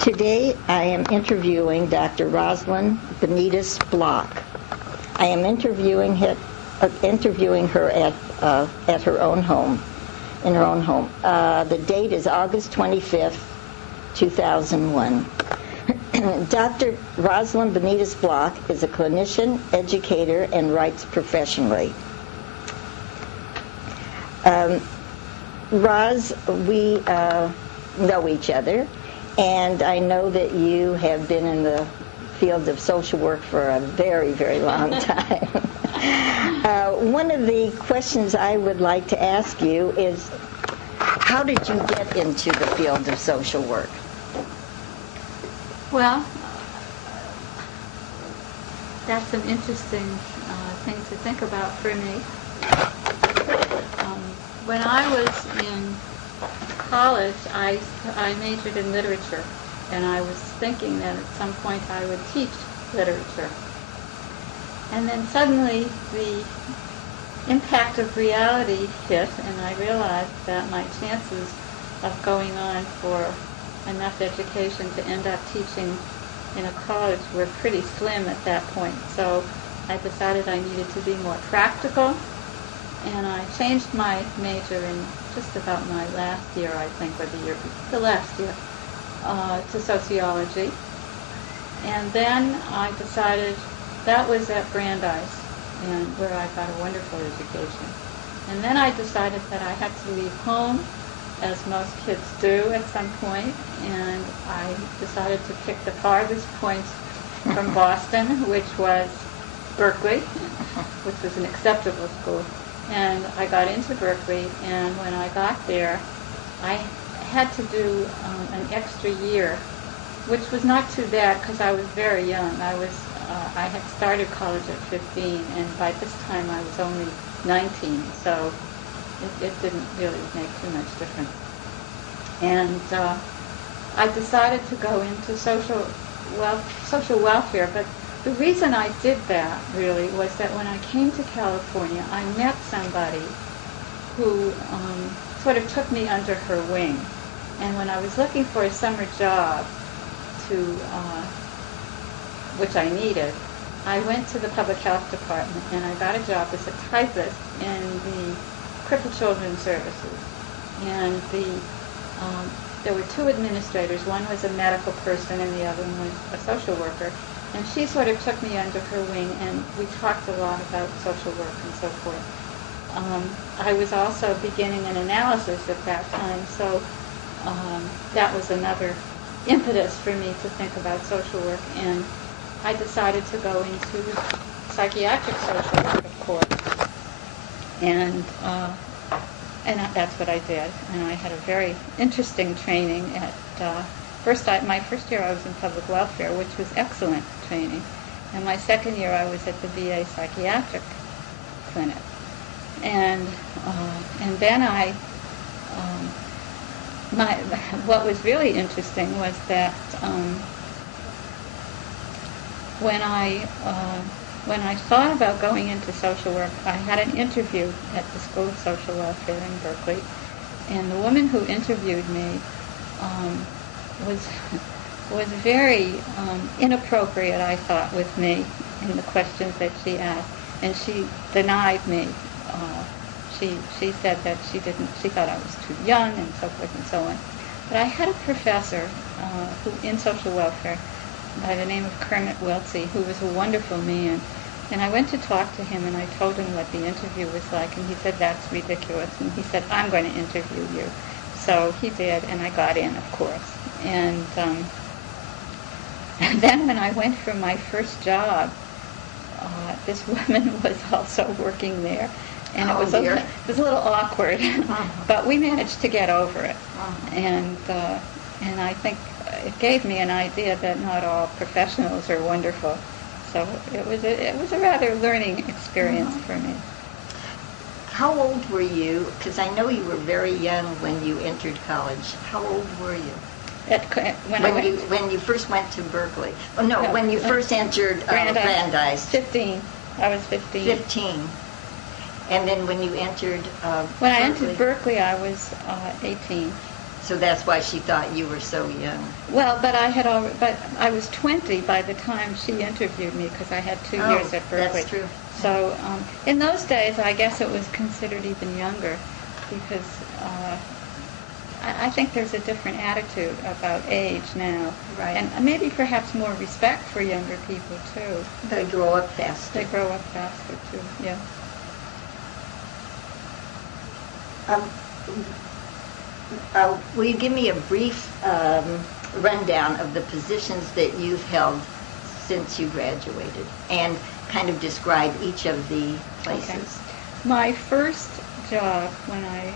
Today I am interviewing Dr. Rosalyn Benitez-Bloch. I am interviewing her at her own home, in her own home. The date is August 25th, 2001. Dr. Rosalyn Benitez-Bloch is a clinician, educator, and writes professionally. Roz, we know each other, and I know that you have been in the field of social work for a very, very long time. One of the questions I would like to ask you is, how did you get into the field of social work? Well, that's an interesting thing to think about for me. When I was in college, I majored in literature, and I was thinking that at some point I would teach literature. And then suddenly the impact of reality hit, and I realized that my chances of going on for enough education to end up teaching in a college were pretty slim at that point. So I decided I needed to be more practical, and I changed my major in just about my last year, I think, or the last year, to sociology. And then I decided, that was at Brandeis, and where I got a wonderful education. And then I decided that I had to leave home, as most kids do at some point, and I decided to pick the farthest point from Boston, which was Berkeley, which was an acceptable school. And I got into Berkeley, and when I got there, I had to do an extra year, which was not too bad because I was very young. I had started college at 15, and by this time I was only 19, so it didn't really make too much difference. And I decided to go into social welfare, but the reason I did that, really, was that when I came to California, I met somebody who sort of took me under her wing. And when I was looking for a summer job, which I needed, I went to the public health department, and I got a job as a typist in the crippled children's services. And there were two administrators. One was a medical person, and the other one was a social worker. And she sort of took me under her wing, and we talked a lot about social work and so forth. I was also beginning an analysis at that time, so that was another impetus for me to think about social work. And I decided to go into psychiatric social work, of course. And that's what I did. And I had a very interesting training at my first year I was in public welfare, which was excellent training. And my second year I was at the VA psychiatric clinic. And then what was really interesting was that when I thought about going into social work, I had an interview at the School of Social Welfare in Berkeley, and the woman who interviewed me was very inappropriate, I thought, with me in the questions that she asked, and she denied me. She said that she thought I was too young, and so forth and so on. But I had a professor who in social welfare by the name of Kermit Weltsey, who was a wonderful man. And I went to talk to him, and I told him what the interview was like, and he said, "That's ridiculous." And he said, "I'm going to interview you." So he did, and I got in, of course. And then when I went for my first job, this woman was also working there, and it was a little awkward, but we managed to get over it. And I think it gave me an idea that not all professionals are wonderful. So it was a rather learning experience for me. How old were you? Because I know you were very young when you entered college. How old were you? When you first went to Berkeley. Oh, no, when you first entered Brandeis. 15. I was 15. 15. And then when you entered When I entered Berkeley, I was 18. So that's why she thought you were so young. Well, but I was 20 by the time she interviewed me because I had 2 years at Berkeley. That's true. So in those days, I guess it was considered even younger because I think there's a different attitude about age now. Right. And maybe perhaps more respect for younger people, too. They grow up faster. They grow up faster, too, yeah. Will you give me a brief rundown of the positions that you've held since you graduated and kind of describe each of the places? Okay. My first job when I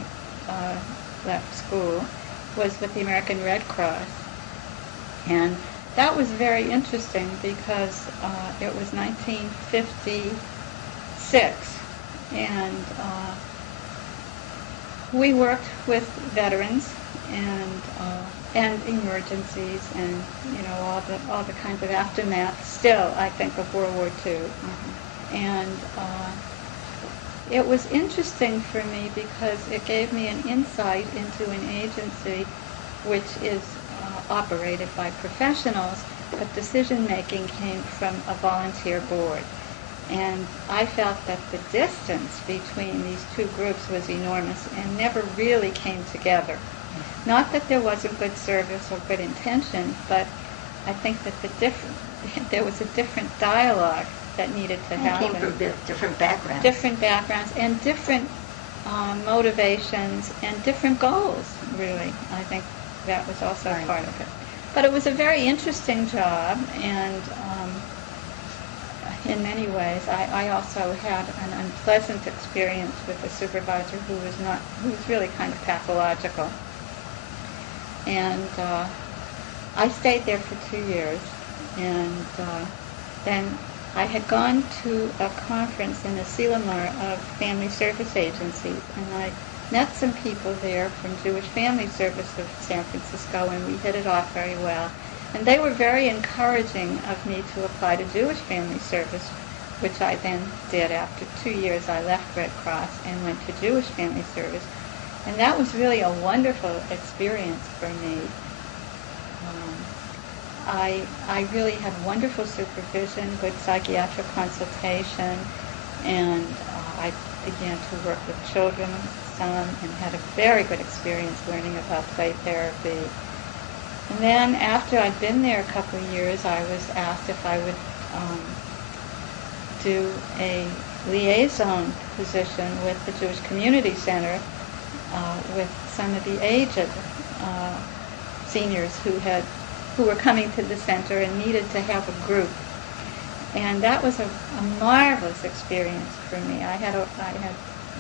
left school was with the American Red Cross. And that was very interesting because it was 1956. And we worked with veterans and emergencies and all the kinds of aftermath still, I think, of World War II. Mm-hmm. And it was interesting for me because it gave me an insight into an agency which is operated by professionals, but decision-making came from a volunteer board. And I felt that the distance between these two groups was enormous and never really came together. Not that there wasn't good service or good intention, but I think that there was a different dialogue that needed to happen. Came from different backgrounds. Different backgrounds and different motivations and different goals, really. I think that was also part of it. But it was a very interesting job, and in many ways, I also had an unpleasant experience with a supervisor who was really kind of pathological. And I stayed there for 2 years, and then I had gone to a conference in the Silomar of family service agencies, and I met some people there from Jewish Family Service of San Francisco, and we hit it off very well. And they were very encouraging of me to apply to Jewish Family Service, which I then did. After 2 years, I left Red Cross and went to Jewish Family Service. And that was really a wonderful experience for me. I really had wonderful supervision, good psychiatric consultation, and I began to work with children some and had a very good experience learning about play therapy. And then after I'd been there a couple of years, I was asked if I would do a liaison position with the Jewish Community Center with some of the aged seniors who were coming to the center and needed to have a group. And that was a marvelous experience for me. I had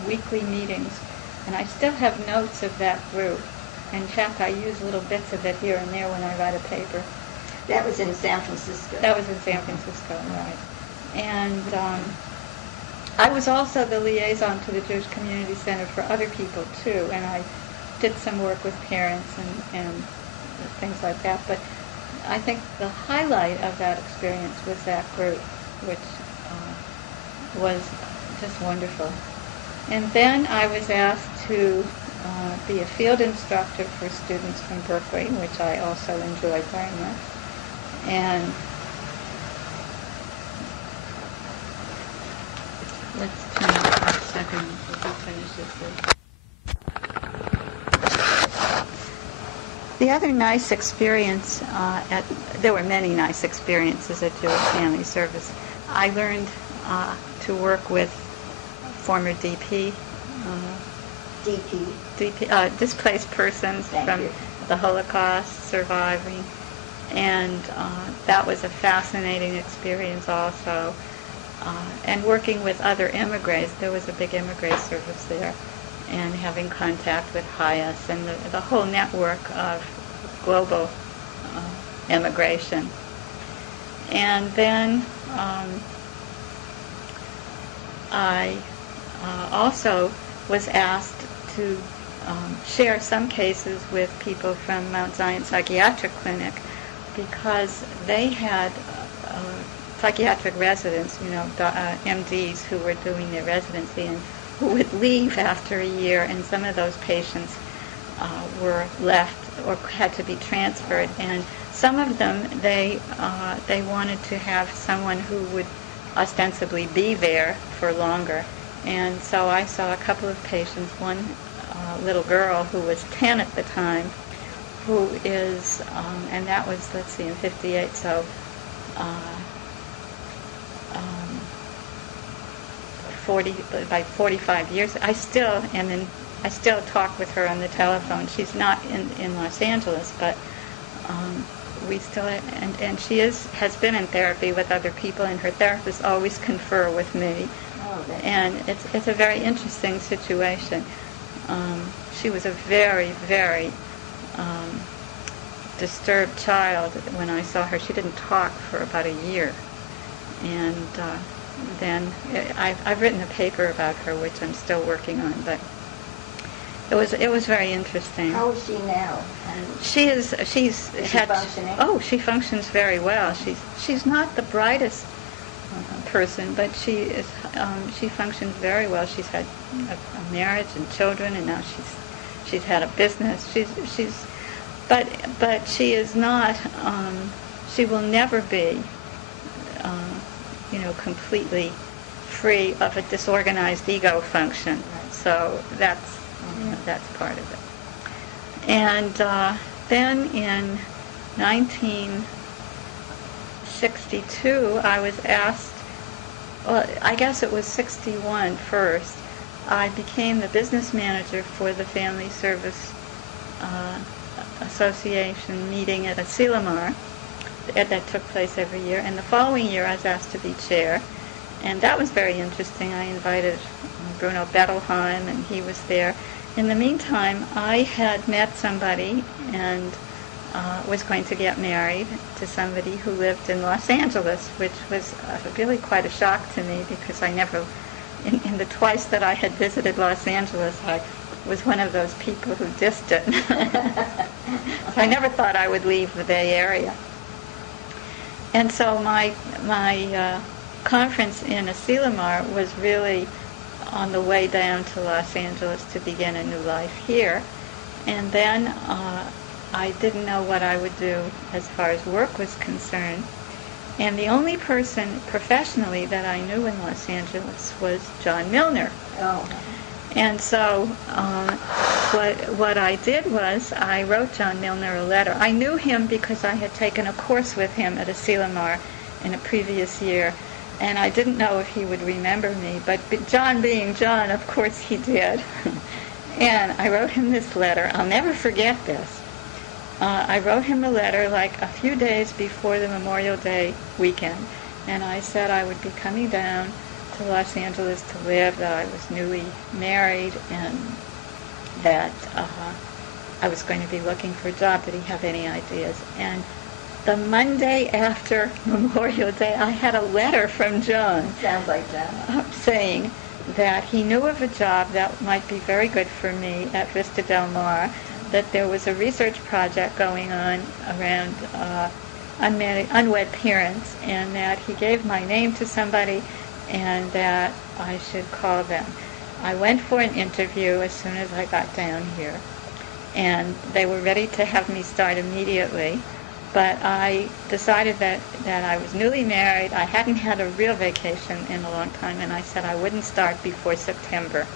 weekly meetings, and I still have notes of that group. In fact, I use little bits of it here and there when I write a paper. That was in San Francisco. That was in San Francisco, right. And I was also the liaison to the Jewish Community Center for other people, too, and I did some work with parents and things like that. But I think the highlight of that experience was that group, which was just wonderful. And then I was asked to be a field instructor for students from Berkeley, which I also enjoyed very much. And let's turn for a second before we finish this. The other nice experience there were many nice experiences at Jewish Family Service. I learned to work with former DP, displaced persons from the Holocaust surviving, and that was a fascinating experience also. And working with other emigres, there was a big emigre service there, and having contact with HIAS and the whole network of global immigration. And then I also was asked to share some cases with people from Mount Zion Psychiatric Clinic because they had psychiatric residents, MDs who were doing their residency and who would leave after a year, and some of those patients were left or had to be transferred, and some of them they wanted to have someone who would ostensibly be there for longer. And so I saw a couple of patients, one little girl who was 10 at the time, who is, and that was, let's see, in 58, so 45 years. I still talk with her on the telephone. She's not in Los Angeles, but we still, and she has been in therapy with other people, and her therapists always confer with me. And it's a very interesting situation. She was a very, very disturbed child when I saw her. She didn't talk for about a year. And then I've written a paper about her, which I'm still working on, but it was very interesting. How is she now? She's functioning? Oh, she functions very well. She's not the brightest person, but she functions very well. She's had a marriage and children, and now she's had a business. But she is not. She will never be, completely free of a disorganized ego function. So that's part of it. And then in 1962, I was asked. Well, I guess it was 61 first. I became the business manager for the Family Service Association meeting at Asilomar that took place every year. And the following year, I was asked to be chair. And that was very interesting. I invited Bruno Bettelheim, and he was there. In the meantime, I had met somebody and was going to get married to somebody who lived in Los Angeles, which was really quite a shock to me, because I never, in the twice that I had visited Los Angeles, I was one of those people who dissed it. So I never thought I would leave the Bay Area. And so my conference in Asilomar was really on the way down to Los Angeles to begin a new life here. And then I didn't know what I would do as far as work was concerned. And the only person professionally that I knew in Los Angeles was John Milner. Oh. And so what I did was I wrote John Milner a letter. I knew him because I had taken a course with him at Asilomar in a previous year. And I didn't know if he would remember me. But John being John, of course he did. And I wrote him this letter. I'll never forget this. I wrote him a letter like a few days before the Memorial Day weekend, and I said I would be coming down to Los Angeles to live, that I was newly married, and that I was going to be looking for a job. Did he have any ideas? And the Monday after Memorial Day, I had a letter from John. Sounds like John. Saying that he knew of a job that might be very good for me at Vista Del Mar, that there was a research project going on around unwed parents, and that he gave my name to somebody and that I should call them. I went for an interview as soon as I got down here, and they were ready to have me start immediately, but I decided that I was newly married. I hadn't had a real vacation in a long time, and I said I wouldn't start before September.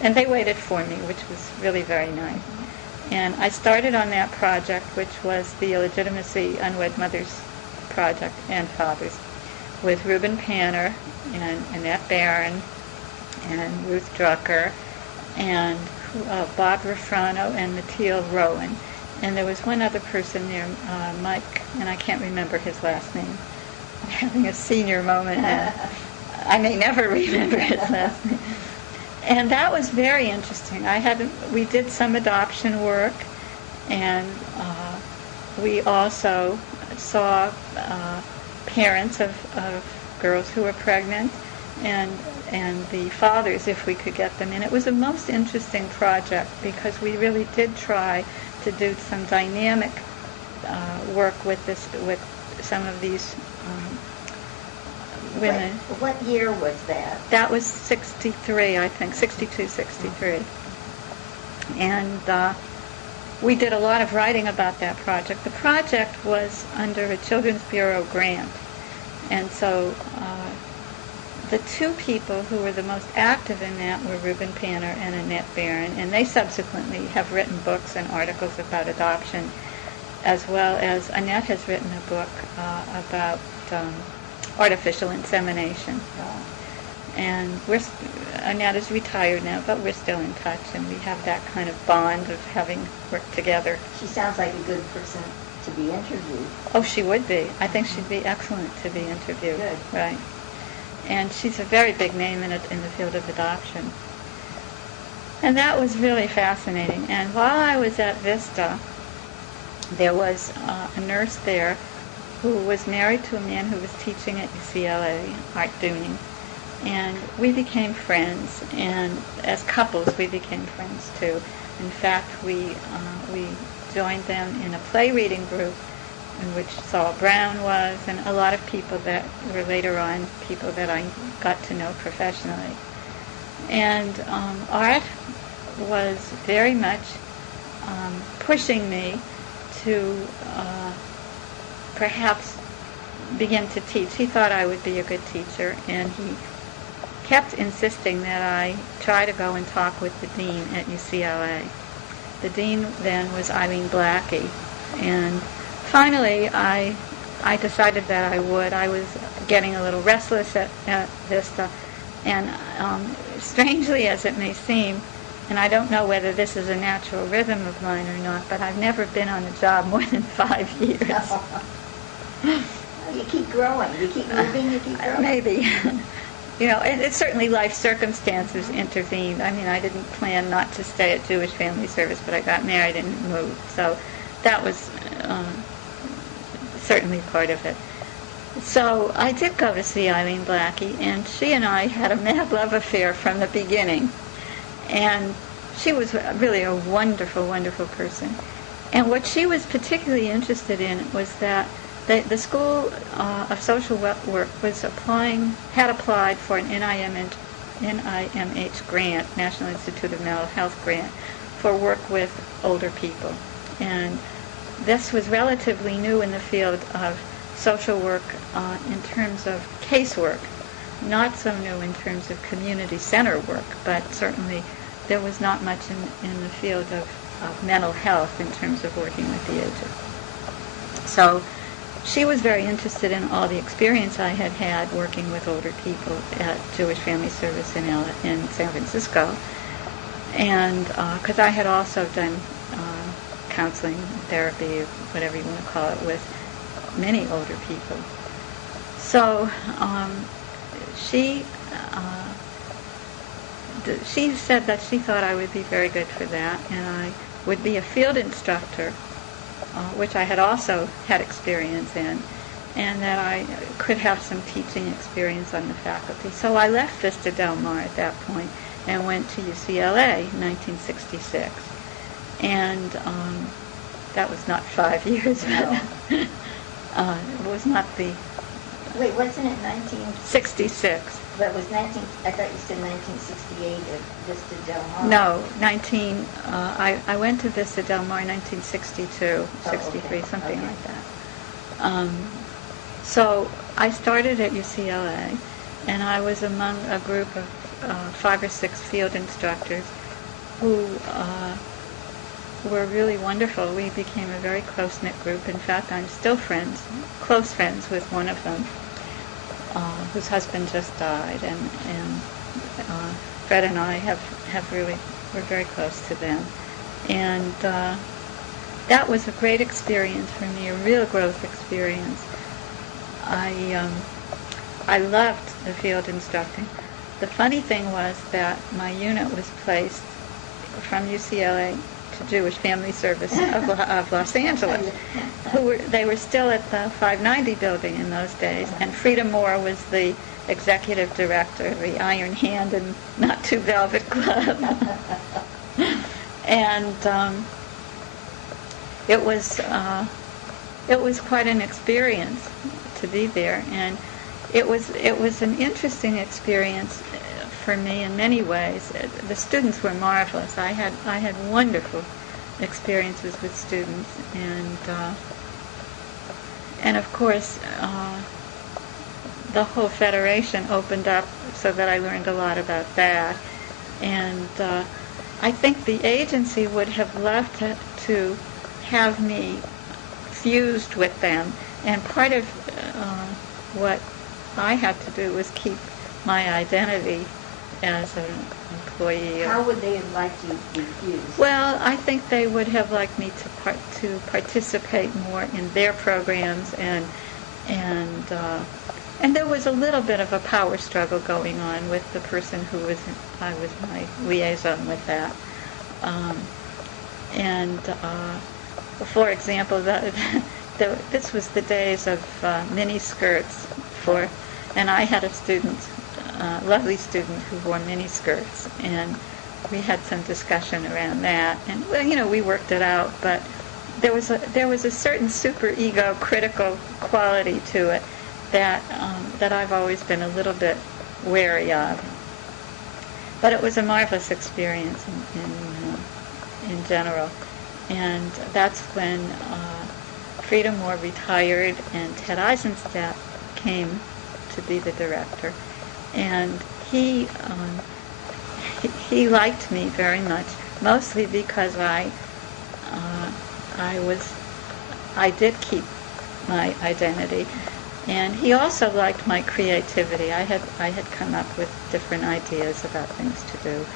And they waited for me, which was really very nice. And I started on that project, which was the Illegitimacy Unwed Mothers Project and Fathers, with Reuben Panner and Annette Barron and Ruth Drucker and Bob Refrano and Mathilde Rowan. And there was one other person there, Mike, and I can't remember his last name. I'm having a senior moment now. I may never remember his last name. And that was very interesting. We did some adoption work, and we also saw parents of girls who were pregnant, and the fathers, if we could get them in. It was a most interesting project because we really did try to do some dynamic work with some of these women. What year was that? That was 63, I think, 62, 63. And we did a lot of writing about that project. The project was under a Children's Bureau grant, and so the two people who were the most active in that were Reuben Panner and Annette Barron, and they subsequently have written books and articles about adoption, as well as Annette has written a book about artificial insemination. And Annette is retired now, but we're still in touch, and we have that kind of bond of having worked together. She sounds like a good person to be interviewed. Oh, she would be. I think she'd be excellent to be interviewed. Good. Right. And she's a very big name in the field of adoption. And that was really fascinating. And while I was at Vista, there was a nurse there who was married to a man who was teaching at UCLA, Art Dooning. And we became friends, and as couples we became friends too. In fact, we joined them in a play reading group in which Saul Brown was, and a lot of people that were later on people that I got to know professionally. And Art was very much pushing me to perhaps begin to teach. He thought I would be a good teacher, and he kept insisting that I try to go and talk with the dean at UCLA. The dean then was Eileen Blackie, and finally I decided that I would. I was getting a little restless at Vista, and strangely as it may seem, and I don't know whether this is a natural rhythm of mine or not, but I've never been on a job more than 5 years. You keep growing. You keep moving, you keep growing. Maybe. You know, and certainly life circumstances intervened. I mean, I didn't plan not to stay at Jewish Family Service, but I got married and moved. So that was certainly part of it. So I did go to see Eileen Blackie, and she and I had a mad love affair from the beginning. And she was really a wonderful, wonderful person. And what she was particularly interested in was that the School of Social Work had applied for an NIMH grant, National Institute of Mental Health grant, for work with older people. And this was relatively new in the field of social work in terms of casework, not so new in terms of community center work, but certainly there was not much in the field of mental health in terms of working with the aged. So she was very interested in all the experience I had had working with older people at Jewish Family Service in San Francisco, and because I had also done counseling, therapy, whatever you want to call it, with many older people. So she said that she thought I would be very good for that, and I would be a field instructor, which I had also had experience in, and that I could have some teaching experience on the faculty. So I left Vista Del Mar at that point and went to UCLA in 1966. And that was not 5 years ago. It was not the... Wait, wasn't it 66. But it was I thought you said 1968 at Vista Del Mar. No, I went to Vista Del Mar in 1962, 63, okay. something Okay. like that. So I started at UCLA, and I was among a group of 5 or 6 field instructors who were really wonderful. We became a very close-knit group. In fact, I'm still close friends with one of them, whose husband just died, and Fred and I we're very close to them. And that was a great experience for me, a real growth experience. I loved the field instructing. The funny thing was that my unit was placed from UCLA to Jewish Family Service of Los Angeles. They were still at the 590 building in those days, and Frida Moore was the executive director of the Iron Hand and Not Too Velvet Club. And it was quite an experience to be there, and it was an interesting experience for me in many ways. The students were marvelous. I had wonderful experiences with students, and of course the whole federation opened up so that I learned a lot about that. And I think the agency would have loved to have me fused with them, and part of what I had to do was keep my identity as an employee. How would they have liked you to be fused? Well, I think they would have liked me to participate more in their programs, and there was a little bit of a power struggle going on with the person who was my liaison with that. For example, this was the days of mini skirts and I had a student, lovely student, who wore mini skirts, and we had some discussion around that, and we worked it out. But there was a certain super ego critical quality to it that I've always been a little bit wary of. But it was a marvelous experience in general, and that's when Frida Moore retired and Ted Eisenstadt came to be the director, and he liked me very much, mostly because I did keep my identity, and he also liked my creativity. I had come up with different ideas about things to do,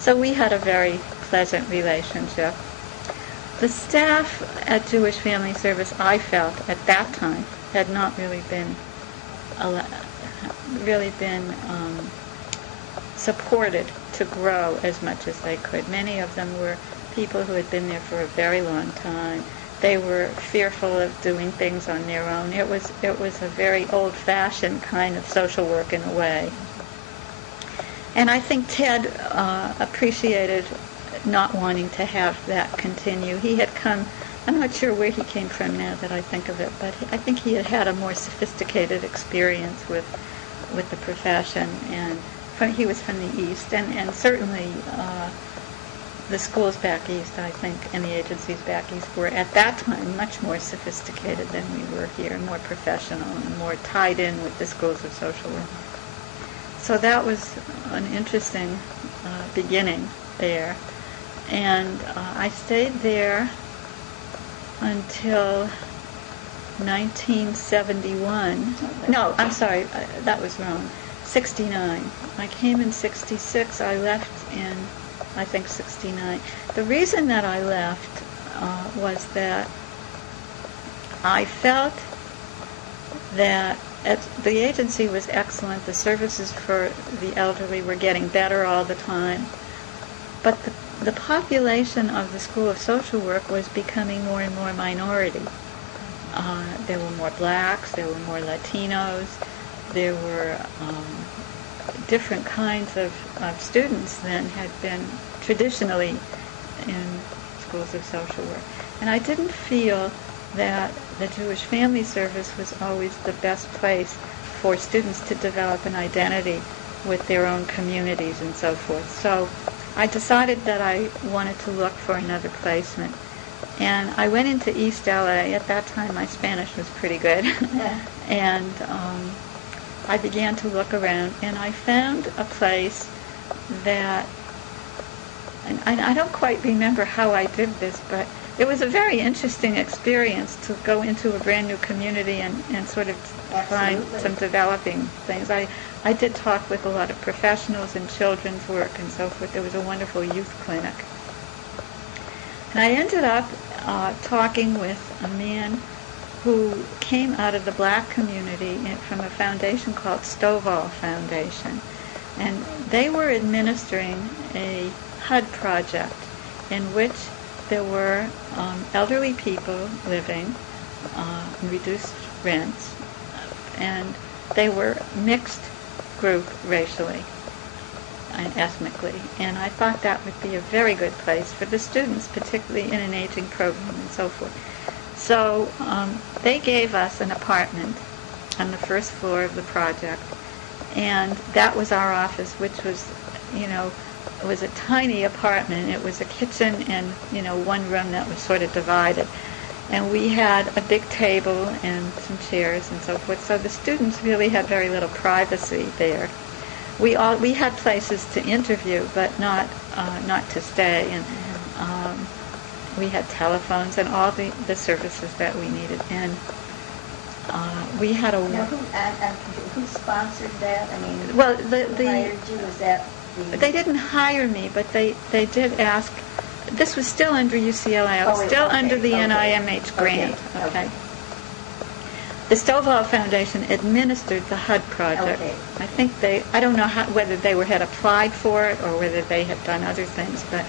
so we had a very pleasant relationship. The staff at Jewish Family Service, I felt at that time, had not really been supported to grow as much as they could. Many of them were people who had been there for a very long time. They were fearful of doing things on their own. It was a very old-fashioned kind of social work in a way. And I think Ted appreciated not wanting to have that continue. He had come, I'm not sure where he came from now that I think of it, but I think he had had a more sophisticated experience with the profession, and he was from the East, and certainly the schools back east, I think, and the agencies back east were at that time much more sophisticated than we were here, more professional and more tied in with the schools of social work. So that was an interesting beginning there. And I stayed there until 1971. No, I'm sorry, that was wrong. 69. I came in 66. I left in, I think, 69. The reason that I left was that I felt that the agency was excellent. The services for the elderly were getting better all the time. But the population of the School of Social Work was becoming more and more minority. There were more blacks, there were more Latinos, there were different kinds of students than had been traditionally in schools of social work. And I didn't feel that the Jewish Family Service was always the best place for students to develop an identity with their own communities and so forth. So I decided that I wanted to look for another placement. And I went into East LA. At that time, my Spanish was pretty good. And I began to look around, and I found a place that, and I don't quite remember how I did this, but it was a very interesting experience to go into a brand new community and sort of find some developing things. I did talk with a lot of professionals in children's work and so forth. There was a wonderful youth clinic. And I ended up talking with a man who came out of the black community from a foundation called Stovall Foundation. And they were administering a HUD project in which there were elderly people living in reduced rents, and they were mixed group racially and ethnically. And I thought that would be a very good place for the students, particularly in an aging program and so forth. So they gave us an apartment on the first floor of the project, and that was our office, which was, it was a tiny apartment. It was a kitchen and, one room that was sort of divided. And we had a big table and some chairs and so forth. So the students really had very little privacy there. We had places to interview, but not to stay. And we had telephones and all the services that we needed. And we had a... Now, who sponsored that? I mean, well, who hired you? Was that they didn't hire me, but they did ask. This was still under UCLA. I was still under the NIMH grant. Okay. The Stovall Foundation administered the HUD project. Okay. I think I don't know whether they had applied for it or whether they had done other things, but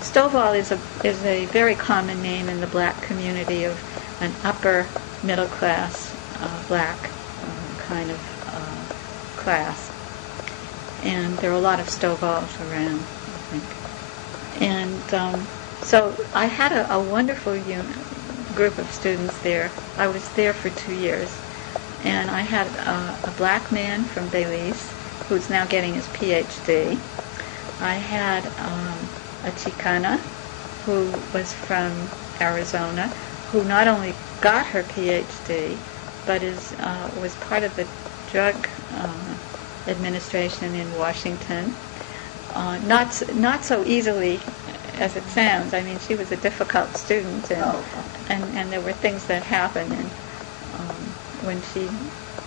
Stovall is a very common name in the black community of an upper middle class black kind of class. And there are a lot of Stovalls around, I think. And so I had a wonderful group of students there. I was there for 2 years. And I had a black man from Belize who's now getting his PhD. I had a Chicana who was from Arizona who not only got her PhD, but was part of the drug administration in Washington. Not so easily as it sounds. I mean, she was a difficult student, and there were things that happened. And when she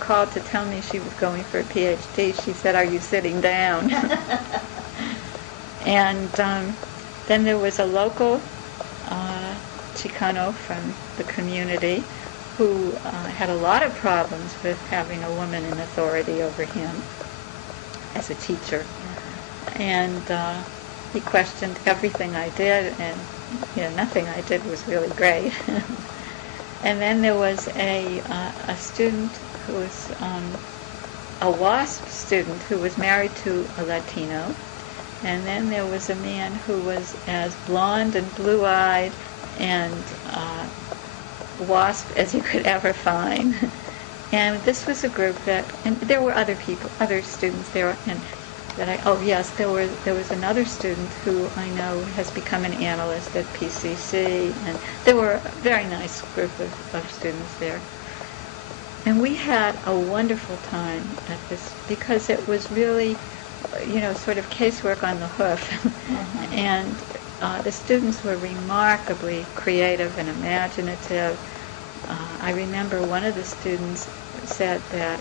called to tell me she was going for a PhD, she said, "Are you sitting down?" And then there was a local Chicano from the community who had a lot of problems with having a woman in authority over him as a teacher. And he questioned everything I did, and nothing I did was really great. And then there was a student who was a WASP student who was married to a Latino. And then there was a man who was as blonde and blue-eyed and WASP as you could ever find. And this was a group and there were other students there, and there was another student who I know has become an analyst at PCC, and there were a very nice group of students there. And we had a wonderful time at this, because it was really, sort of casework on the hoof. And the students were remarkably creative and imaginative. I remember one of the students said that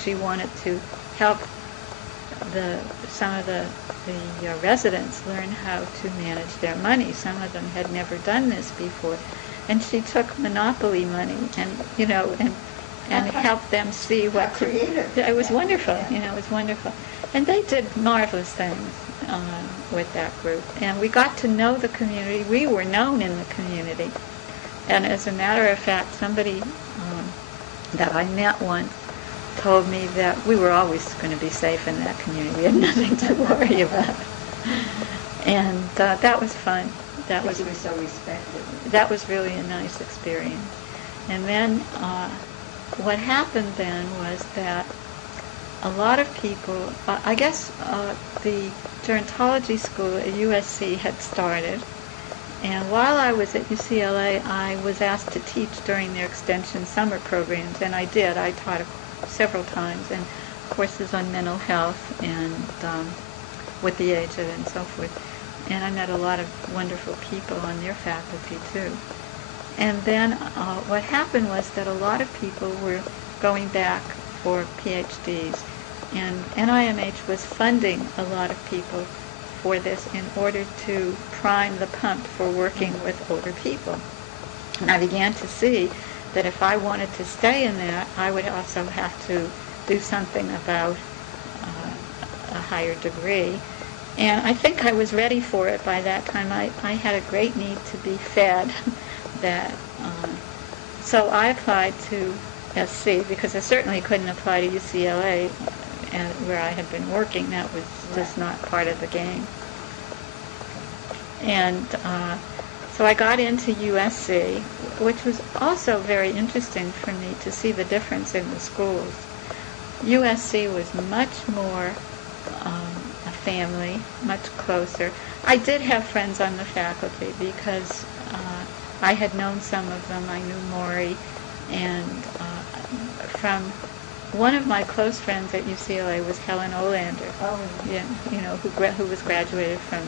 she wanted to help some of the residents learn how to manage their money. Some of them had never done this before, and she took Monopoly money and helped them see what to. It was wonderful. It was wonderful, and they did marvelous things with that group. And we got to know the community. We were known in the community, and as a matter of fact, somebody that I met once told me that we were always going to be safe in that community. We had nothing to worry about. And that was fun. You were so respected. That was really a nice experience. And then what happened then was that a lot of people, I guess the gerontology school at USC had started. And while I was at UCLA, I was asked to teach during their extension summer programs, and I did. I taught several times, and courses on mental health and with the aged and so forth. And I met a lot of wonderful people on their faculty too. And then what happened was that a lot of people were going back for PhDs, and NIMH was funding a lot of people for this in order to prime the pump for working with older people. And I began to see that if I wanted to stay in that, I would also have to do something about a higher degree. And I think I was ready for it by that time. I had a great need to be fed. So I applied to SC, because I certainly couldn't apply to UCLA, where I had been working. That was just not part of the game. And so I got into USC, which was also very interesting for me to see the difference in the schools. USC was much more family, much closer. I did have friends on the faculty because I had known some of them. I knew Maury, and from one of my close friends at UCLA was Helen Olander. Oh. Yeah, who was graduated from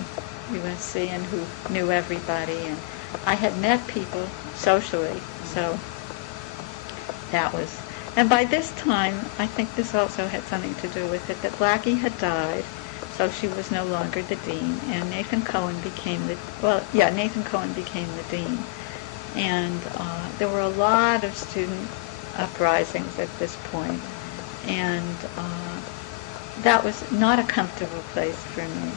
USC and who knew everybody, and I had met people socially, so that was. And by this time, I think this also had something to do with it, that Blackie had died, so she was no longer the dean, and Nathan Cohen became the dean. And there were a lot of student uprisings at this point, and that was not a comfortable place for me.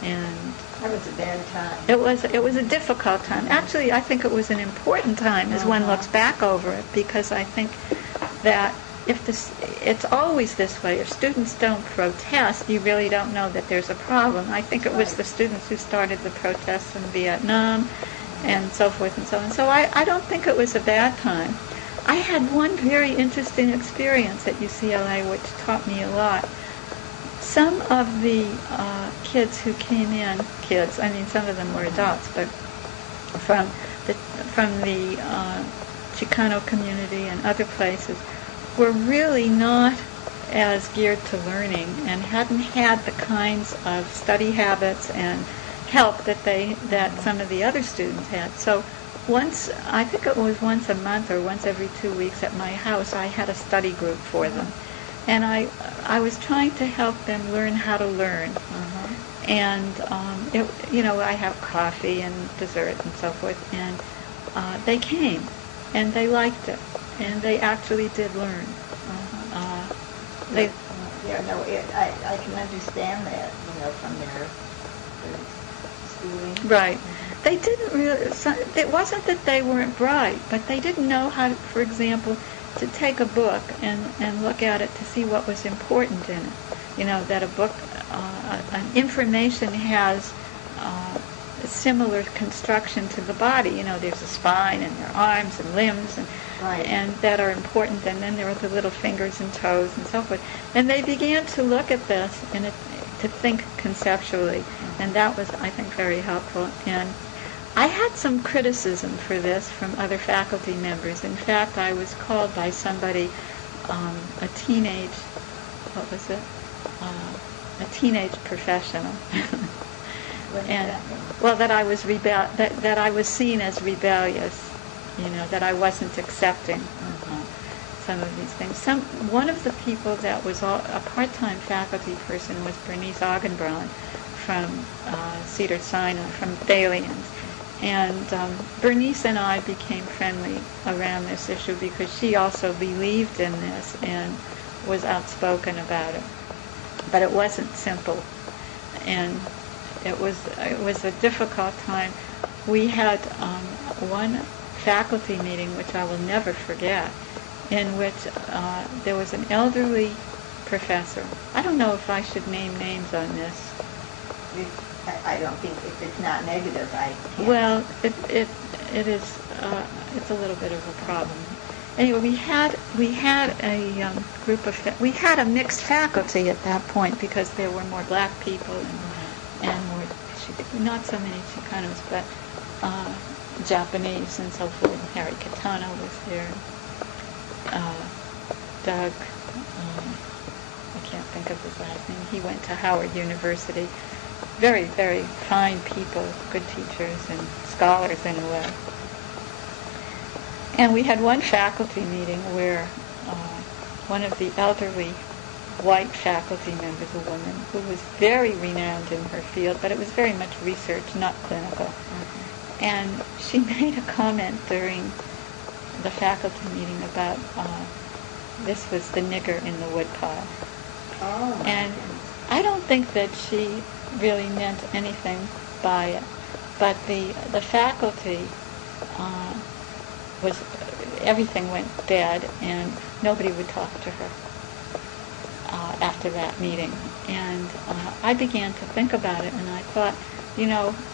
And that was a bad time. It was a difficult time. Actually, I think it was an important time as one looks back over it, because I think that it's always this way. If students don't protest, you really don't know that there's a problem. I think it was the students who started the protests in Vietnam and so forth and so on. So I don't think it was a bad time. I had one very interesting experience at UCLA which taught me a lot. Some of the kids who came in, some of them were adults, but from the Chicano community and other places, were really not as geared to learning and hadn't had the kinds of study habits and help that some of the other students had. So I think it was once a month or once every 2 weeks at my house, I had a study group for them. And I was trying to help them learn how to learn. And, I have coffee and dessert and so forth. And they came, and they liked it. And they actually did learn. I can understand that, from their schooling. Right. They didn't really, it wasn't that they weren't bright, but they didn't know how to, for example, to take a book and look at it to see what was important in it. That a book, information has a similar construction to the body. There's a spine and there are arms and limbs and that are important, and then there are the little fingers and toes and so forth. And they began to look at this and to think conceptually, and that was, I think, very helpful. And I had some criticism for this from other faculty members. In fact, I was called by somebody a teenage professional. And that I was seen as rebellious, that I wasn't accepting some of these things. One of the people that was a part-time faculty person was Bernice Augenbraun from Cedars-Sinai, from Thalians. And Bernice and I became friendly around this issue because she also believed in this and was outspoken about it. But it wasn't simple, and it was a difficult time. We had one faculty meeting, which I will never forget, in which there was an elderly professor. I don't know if I should name names on this. I don't think, if it's not negative, I can't. Well, it is. It's a little bit of a problem. Anyway, we had a group of we had a mixed faculty at that point because there were more black people and more not so many Chicanos, but Japanese and so forth. Harry Katana was there. Doug, I can't think of his last name. He went to Howard University. Very, very fine people, good teachers and scholars in a way. And we had one faculty meeting where one of the elderly white faculty members, a woman, who was very renowned in her field, but it was very much research, not clinical. And she made a comment during the faculty meeting about this was the nigger in the woodpile. Oh. And I don't think that she really meant anything by it, but the faculty everything went bad, and nobody would talk to her after that meeting. And I began to think about it, and I thought,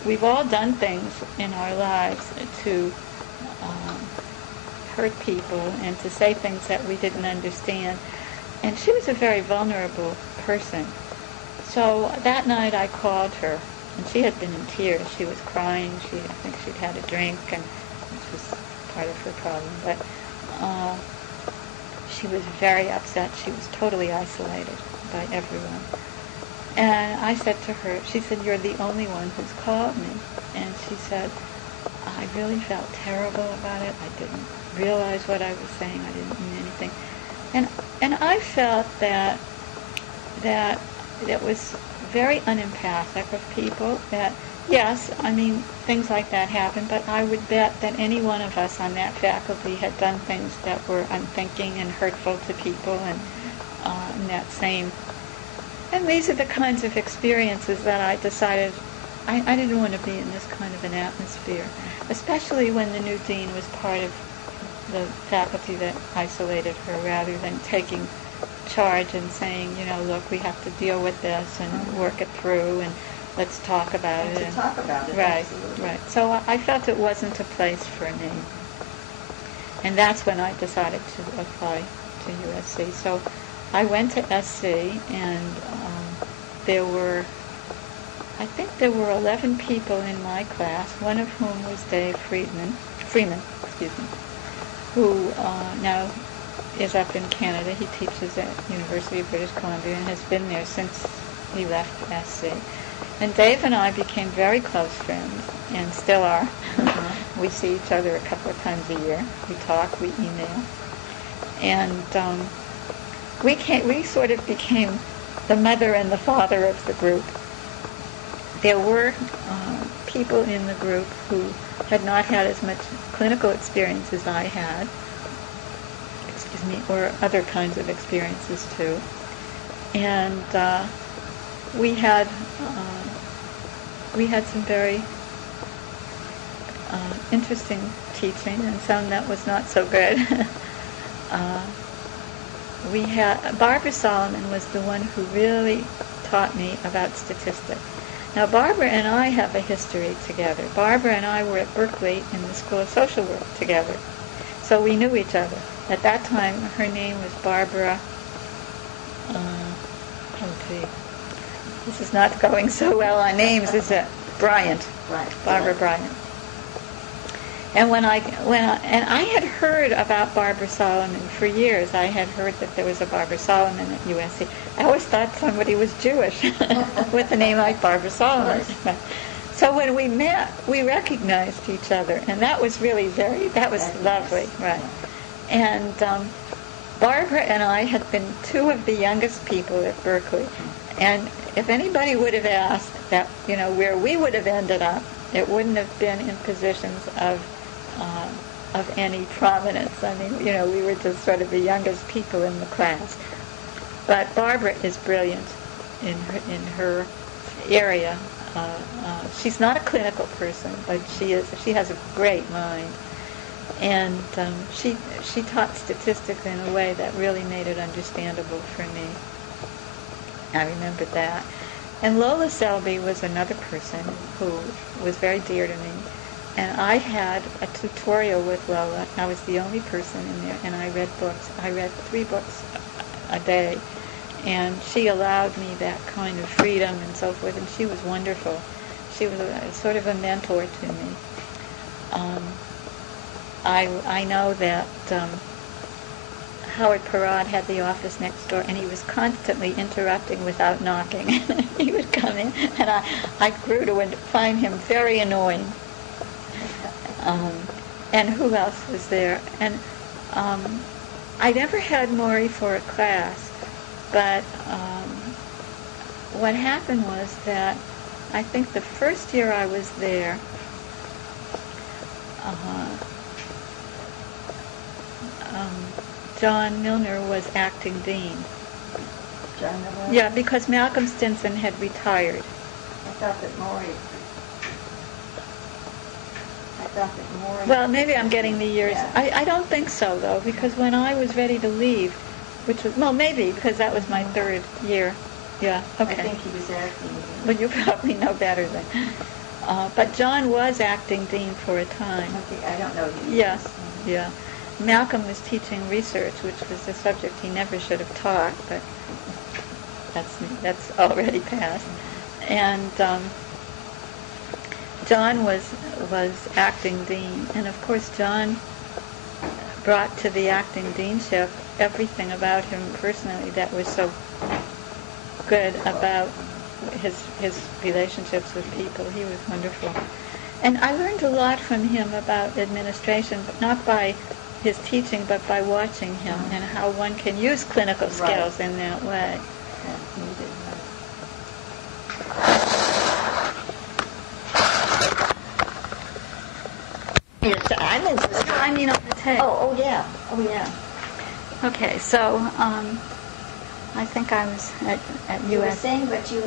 we've all done things in our lives to hurt people and to say things that we didn't understand. And she was a very vulnerable person. So that night I called her, and she had been in tears. She was crying. I think she'd had a drink, and which was part of her problem. But she was very upset. She was totally isolated by everyone. And I said to her, she said, "You're the only one who's called me." And she said, "I really felt terrible about it. I didn't realize what I was saying. I didn't mean anything." And I felt that it was very unempathic of people, that, yes, I mean, things like that happen, but I would bet that any one of us on that faculty had done things that were unthinking and hurtful to people, and that same. And these are the kinds of experiences that I decided I didn't want to be in this kind of an atmosphere, especially when the new dean was part of the faculty that isolated her, rather than taking charge and saying, look, we have to deal with this and work it through, and let's talk about it. To talk about it, right, absolutely. right. So I felt it wasn't a place for me, and that's when I decided to apply to USC. So I went to SC, and I think there were 11 people in my class, one of whom was Dave Freeman, who now is up in Canada. He teaches at University of British Columbia and has been there since he left SC. And Dave and I became very close friends, and still are. We see each other a couple of times a year. We talk, we email. And we sort of became the mother and the father of the group. There were people in the group who had not had as much clinical experience as I had, or other kinds of experiences too. And we had some very interesting teaching, and some that was not so good. Barbara Solomon was the one who really taught me about statistics. Now, Barbara and I have a history together. Barbara and I were at Berkeley in the School of Social Work together, so we knew each other. At that time, her name was Barbara, this is not going so well on names, is it? Bryant. Right. Barbara Bryant. And I had heard about Barbara Solomon for years. I had heard that there was a Barbara Solomon at USC. I always thought somebody was Jewish with a name like Barbara Solomon. So when we met, we recognized each other, and that was really lovely, right? And Barbara and I had been two of the youngest people at Berkeley, and if anybody would have asked that, where we would have ended up, it wouldn't have been in positions of any prominence. I mean, we were just sort of the youngest people in the class. But Barbara is brilliant in her area. She's not a clinical person, but she has a great mind. And she taught statistics in a way that really made it understandable for me. I remember that. And Lola Selby was another person who was very dear to me. And I had a tutorial with Lola. I was the only person in there, and I read books. I read 3 books a day. And she allowed me that kind of freedom and so forth, and she was wonderful. She was sort of a mentor to me. I know that Howard Perrott had the office next door, and he was constantly interrupting without knocking. He would come in, and I grew to find him very annoying. And who else was there? And I never had Maury for a class, but what happened was that I think the first year I was there, John Milner was acting dean. John Milner? Yeah, because Malcolm Stinson had retired. I thought that Maury. Well, maybe I'm getting the years. Yeah. I don't think so, though, because when I was ready to leave, which was, well, maybe, because that was my 3rd year. Yeah, okay. I think he was acting dean. Well, you probably know better than. But John was acting dean for a time. I don't know. Yeah, yeah. Malcolm was teaching research, which was a subject he never should have taught, but that's already passed. And John was acting dean, and of course John brought to the acting deanship everything about him personally that was so good about his relationships with people. He was wonderful. And I learned a lot from him about administration, but not by his teaching, but by watching him and how one can use clinical skills in that way. That's needed. I'm interested. I mean on the tape. Oh yeah. Okay, so I think I was at You were US. saying what you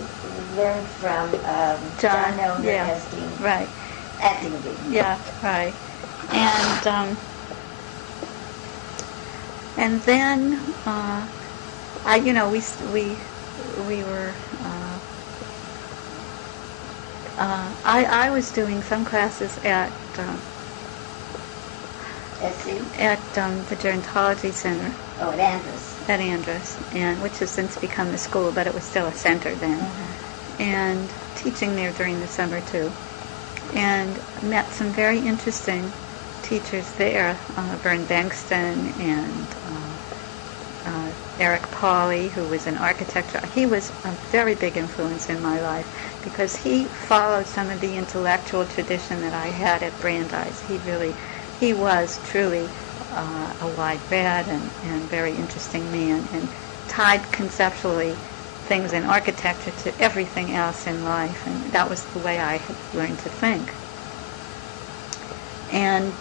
learned from John Milner as dean. Right. Acting dean. Yeah, right. And then we were I was doing some classes at SC? at the Gerontology Center Oh, at Andrus. at Andrus, and which has since become a school, but it was still a center then. And teaching there during the summer too, and met some very interesting teachers there, Vern Bankston and Eric Pauley, who was in architecture. He was a very big influence in my life because he followed some of the intellectual tradition that I had at Brandeis. He was truly a wide-read and very interesting man, and tied conceptually things in architecture to everything else in life, and that was the way I had learned to think. And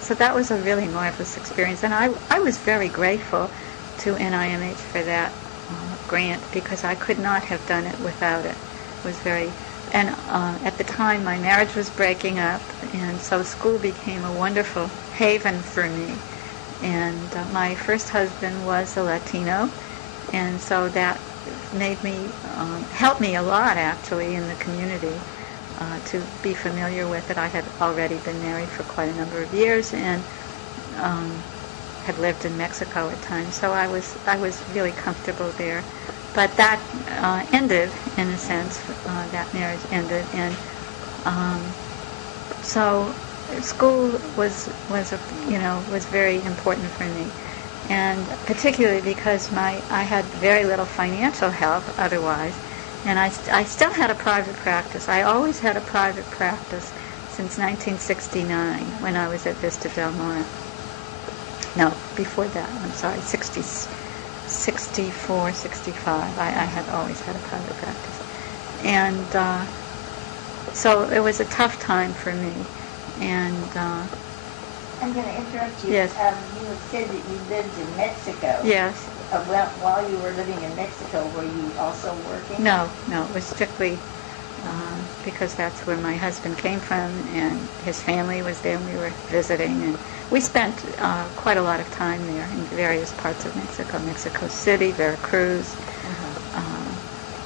so that was a really marvelous experience, and I was very grateful to NIMH for that grant, because I could not have done it without it. It was very, and at the time my marriage was breaking up, and so school became a wonderful haven for me. And my first husband was a Latino, and so that made me, helped me a lot actually in the community to be familiar with it. I had already been married for quite a number of years, and had lived in Mexico at times, so I was really comfortable there. But that ended, in a sense. That marriage ended, and so school was very important for me, and particularly because I had very little financial help otherwise, and I still had a private practice. I always had a private practice since 1969 when I was at Vista Del Mar. No, before that, I'm sorry, 64, 65. I had always had a private practice. And so it was a tough time for me. And I'm going to interrupt you. Yes. You had said that you lived in Mexico. yes, While you were living in Mexico, were you also working? no, it was strictly because that's where my husband came from, and his family was there, and we were visiting, and we spent quite a lot of time there in various parts of Mexico, Mexico City, Veracruz,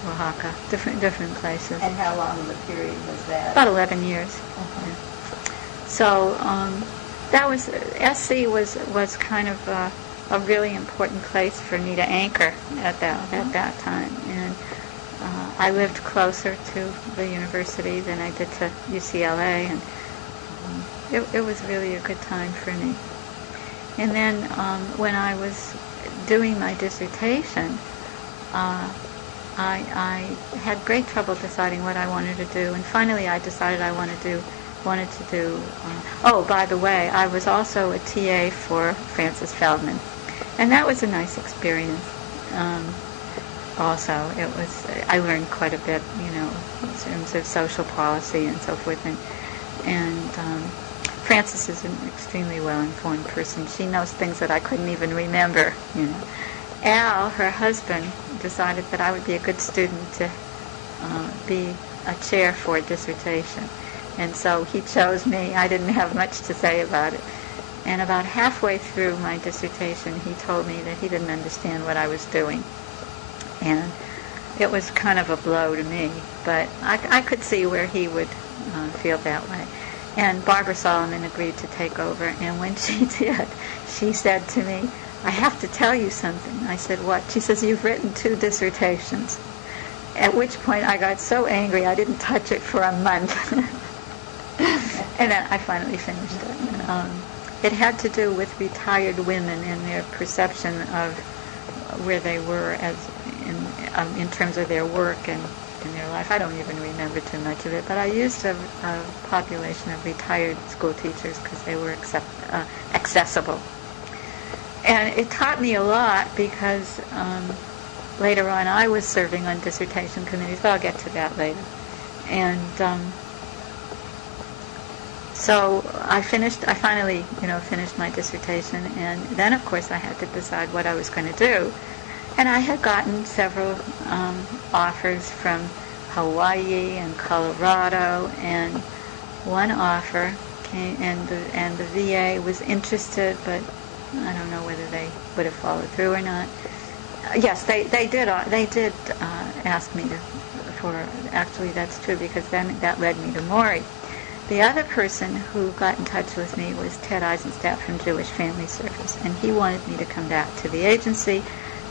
Oaxaca, different places. And how long of a period was that? About 11 years. Yeah. So that was, SC was kind of a really important place for me to anchor at that time, and I lived closer to the university than I did to UCLA, and it was really a good time for me. And then when I was doing my dissertation, I had great trouble deciding what I wanted to do, and finally I decided I wanted to do. Oh, by the way, I was also a TA for Francis Feldman, and that was a nice experience. Also, I learned quite a bit, in terms of social policy and so forth, and Frances is an extremely well-informed person. She knows things that I couldn't even remember, Al, her husband, decided that I would be a good student to be a chair for a dissertation. And so he chose me. I didn't have much to say about it. And about halfway through my dissertation, he told me that he didn't understand what I was doing. And it was kind of a blow to me, but I could see where he would feel that way. And Barbara Solomon agreed to take over, and when she did, she said to me, I have to tell you something. I said, what? She says, you've written 2 dissertations. At which point I got so angry I didn't touch it for a month. And then I finally finished it. It had to do with retired women and their perception of where they were as in terms of their work and in their life. I don't even remember too much of it, but I used a population of retired school teachers because they were accessible. And it taught me a lot because later on I was serving on dissertation committees, but I'll get to that later. And so I finally finished my dissertation, and then of course I had to decide what I was going to do. And I had gotten several offers from Hawaii and Colorado, and one offer came, and the VA was interested, but I don't know whether they would have followed through or not. Yes, they did ask me actually that's true, because then that led me to Maury. The other person who got in touch with me was Ted Eisenstadt from Jewish Family Service, and he wanted me to come back to the agency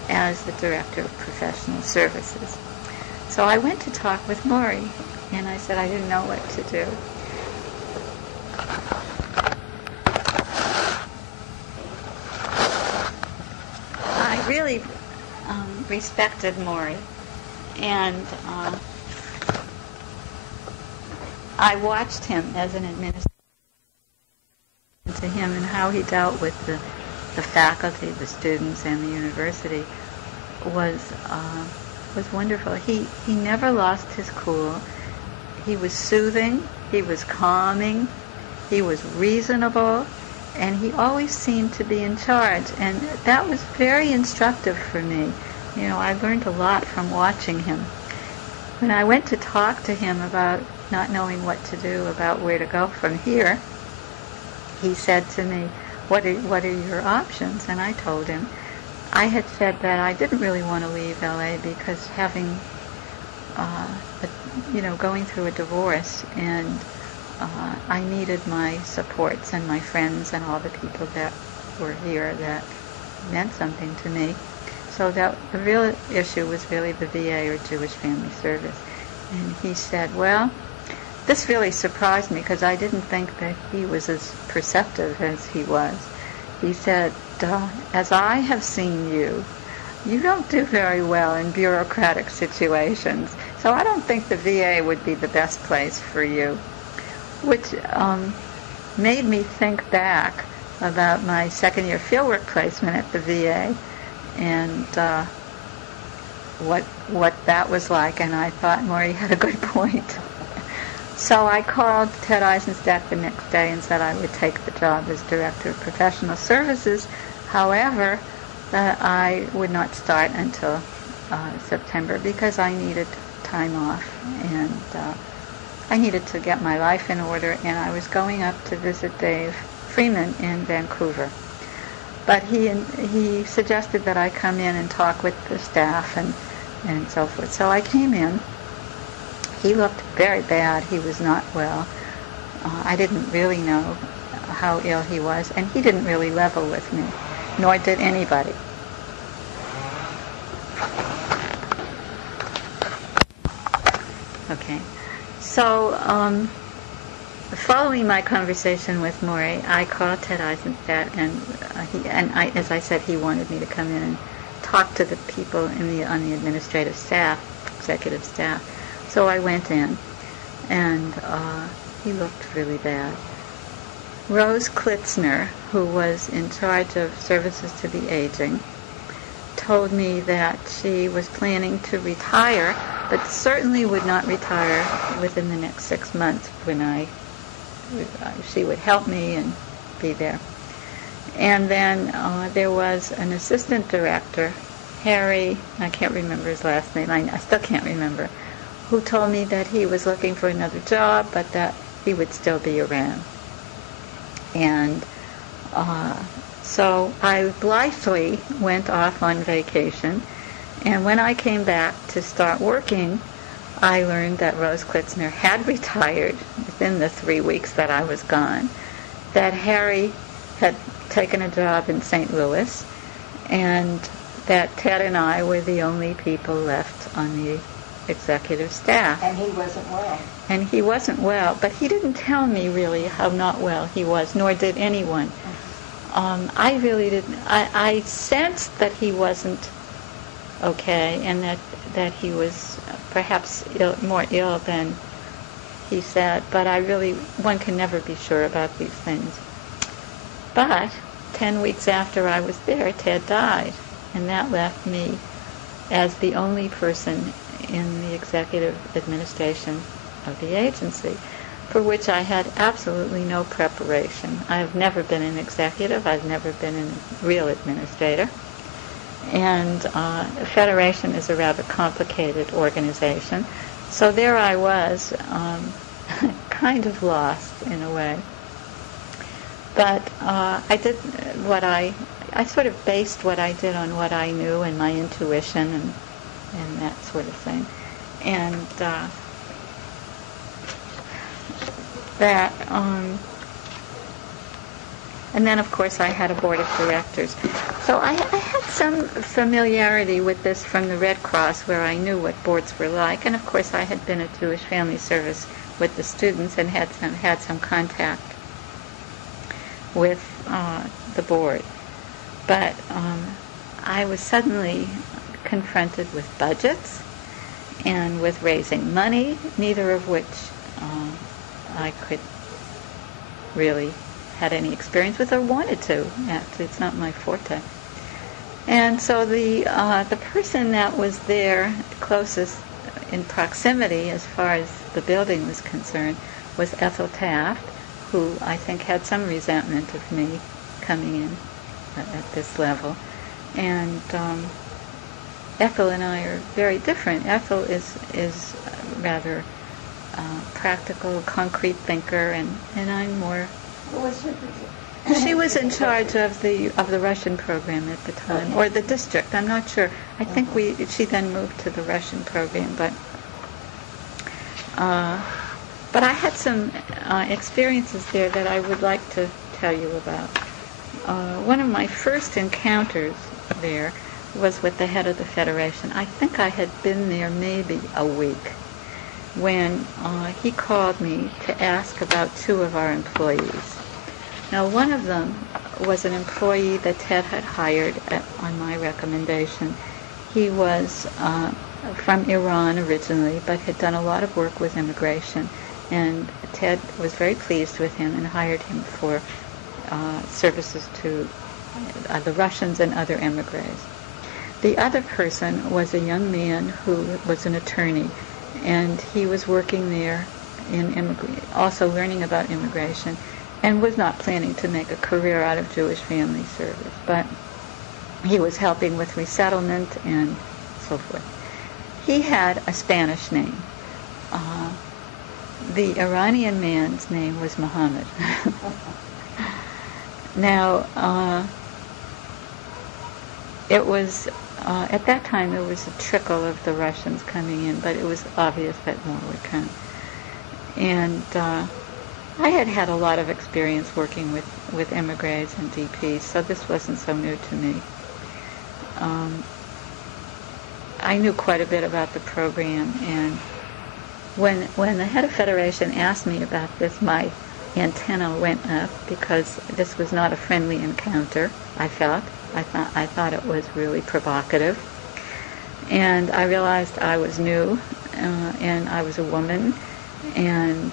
as the Director of Professional Services. So I went to talk with Maury, and I said I didn't know what to do. I really respected Maury, and I watched him as an administrator, to him and how he dealt with the faculty, the students, and the university was wonderful. He never lost his cool. He was soothing. He was calming. He was reasonable, and he always seemed to be in charge. And that was very instructive for me. I learned a lot from watching him. When I went to talk to him about not knowing what to do, about where to go from here, he said to me, what are your options? And I told him, I had said that I didn't really want to leave LA because having, going through a divorce, and I needed my supports and my friends and all the people that were here that meant something to me. So that the real issue was really the VA or Jewish Family Service. And he said, well, this really surprised me because I didn't think that he was as perceptive as he was. He said, as I have seen you, you don't do very well in bureaucratic situations, so I don't think the VA would be the best place for you, which made me think back about my second-year fieldwork placement at the VA and what that was like, and I thought Maury had a good point. So I called Ted Eisenstadt the next day and said I would take the job as Director of Professional Services. However, that I would not start until September because I needed time off, and I needed to get my life in order, and I was going up to visit Dave Freeman in Vancouver. But he suggested that I come in and talk with the staff and so forth. So I came in. He looked very bad. He was not well. I didn't really know how ill he was, and he didn't really level with me, nor did anybody. Okay. So, following my conversation with Maury, I called Ted Eisenstadt, and as I said, he wanted me to come in and talk to the people on the administrative staff, executive staff. So I went in, and he looked really bad. Rose Klitzner, who was in charge of services to the aging, told me that she was planning to retire, but certainly would not retire within the next 6 months when she would help me and be there. And then there was an assistant director, Harry, I can't remember his last name, I still can't remember, who told me that he was looking for another job, but that he would still be around. And so I blithely went off on vacation, and when I came back to start working, I learned that Rose Klitzner had retired within the 3 weeks that I was gone, that Harry had taken a job in St. Louis, and that Ted and I were the only people left on the executive staff. And he wasn't well. And he wasn't well, but he didn't tell me really how not well he was, nor did anyone. I really didn't. I sensed that he wasn't okay, and that he was perhaps more ill than he said, but one can never be sure about these things. But 10 weeks after I was there, Ted died, and that left me as the only person in the executive administration of the agency, for which I had absolutely no preparation. I've never been an executive. I've never been a real administrator. And a federation is a rather complicated organization. So there I was, kind of lost in a way. But I did I sort of based what I did on what I knew and my intuition and that sort of thing. And and then, of course, I had a board of directors. So I had some familiarity with this from the Red Cross, where I knew what boards were like. And, of course, I had been at Jewish Family Service with the students and had some contact with the board. But I was suddenly confronted with budgets and with raising money, neither of which I could really had any experience with or wanted to. It's not my forte. And so the person that was there closest in proximity as far as the building was concerned was Ethel Taft, who I think had some resentment of me coming in at this level. And Ethel and I are very different. Ethel is rather practical, concrete thinker, and I'm more. What was her position? She was in charge of the Russian program at the time, Okay. or the district. I'm not sure. I think she then moved to the Russian program, but I had some experiences there that I would like to tell you about. One of my first encounters there was with the head of the Federation. I think I had been there maybe a week when he called me to ask about two of our employees. Now, one of them was an employee that Ted had hired on my recommendation. He was from Iran originally, but had done a lot of work with immigration, and Ted was very pleased with him and hired him for services to the Russians and other emigres. The other person was a young man who was an attorney, and he was working there also learning about immigration, and was not planning to make a career out of Jewish Family Service, but he was helping with resettlement and so forth. He had a Spanish name. The Iranian man's name was Muhammad. Now, it was, at that time, there was a trickle of the Russians coming in, but it was obvious that more would come. And I had had a lot of experience working with emigres and DPs, so this wasn't so new to me. I knew quite a bit about the program, and when the head of Federation asked me about this, my antenna went up, because this was not a friendly encounter, I felt. I thought it was really provocative. And I realized I was new, and I was a woman, and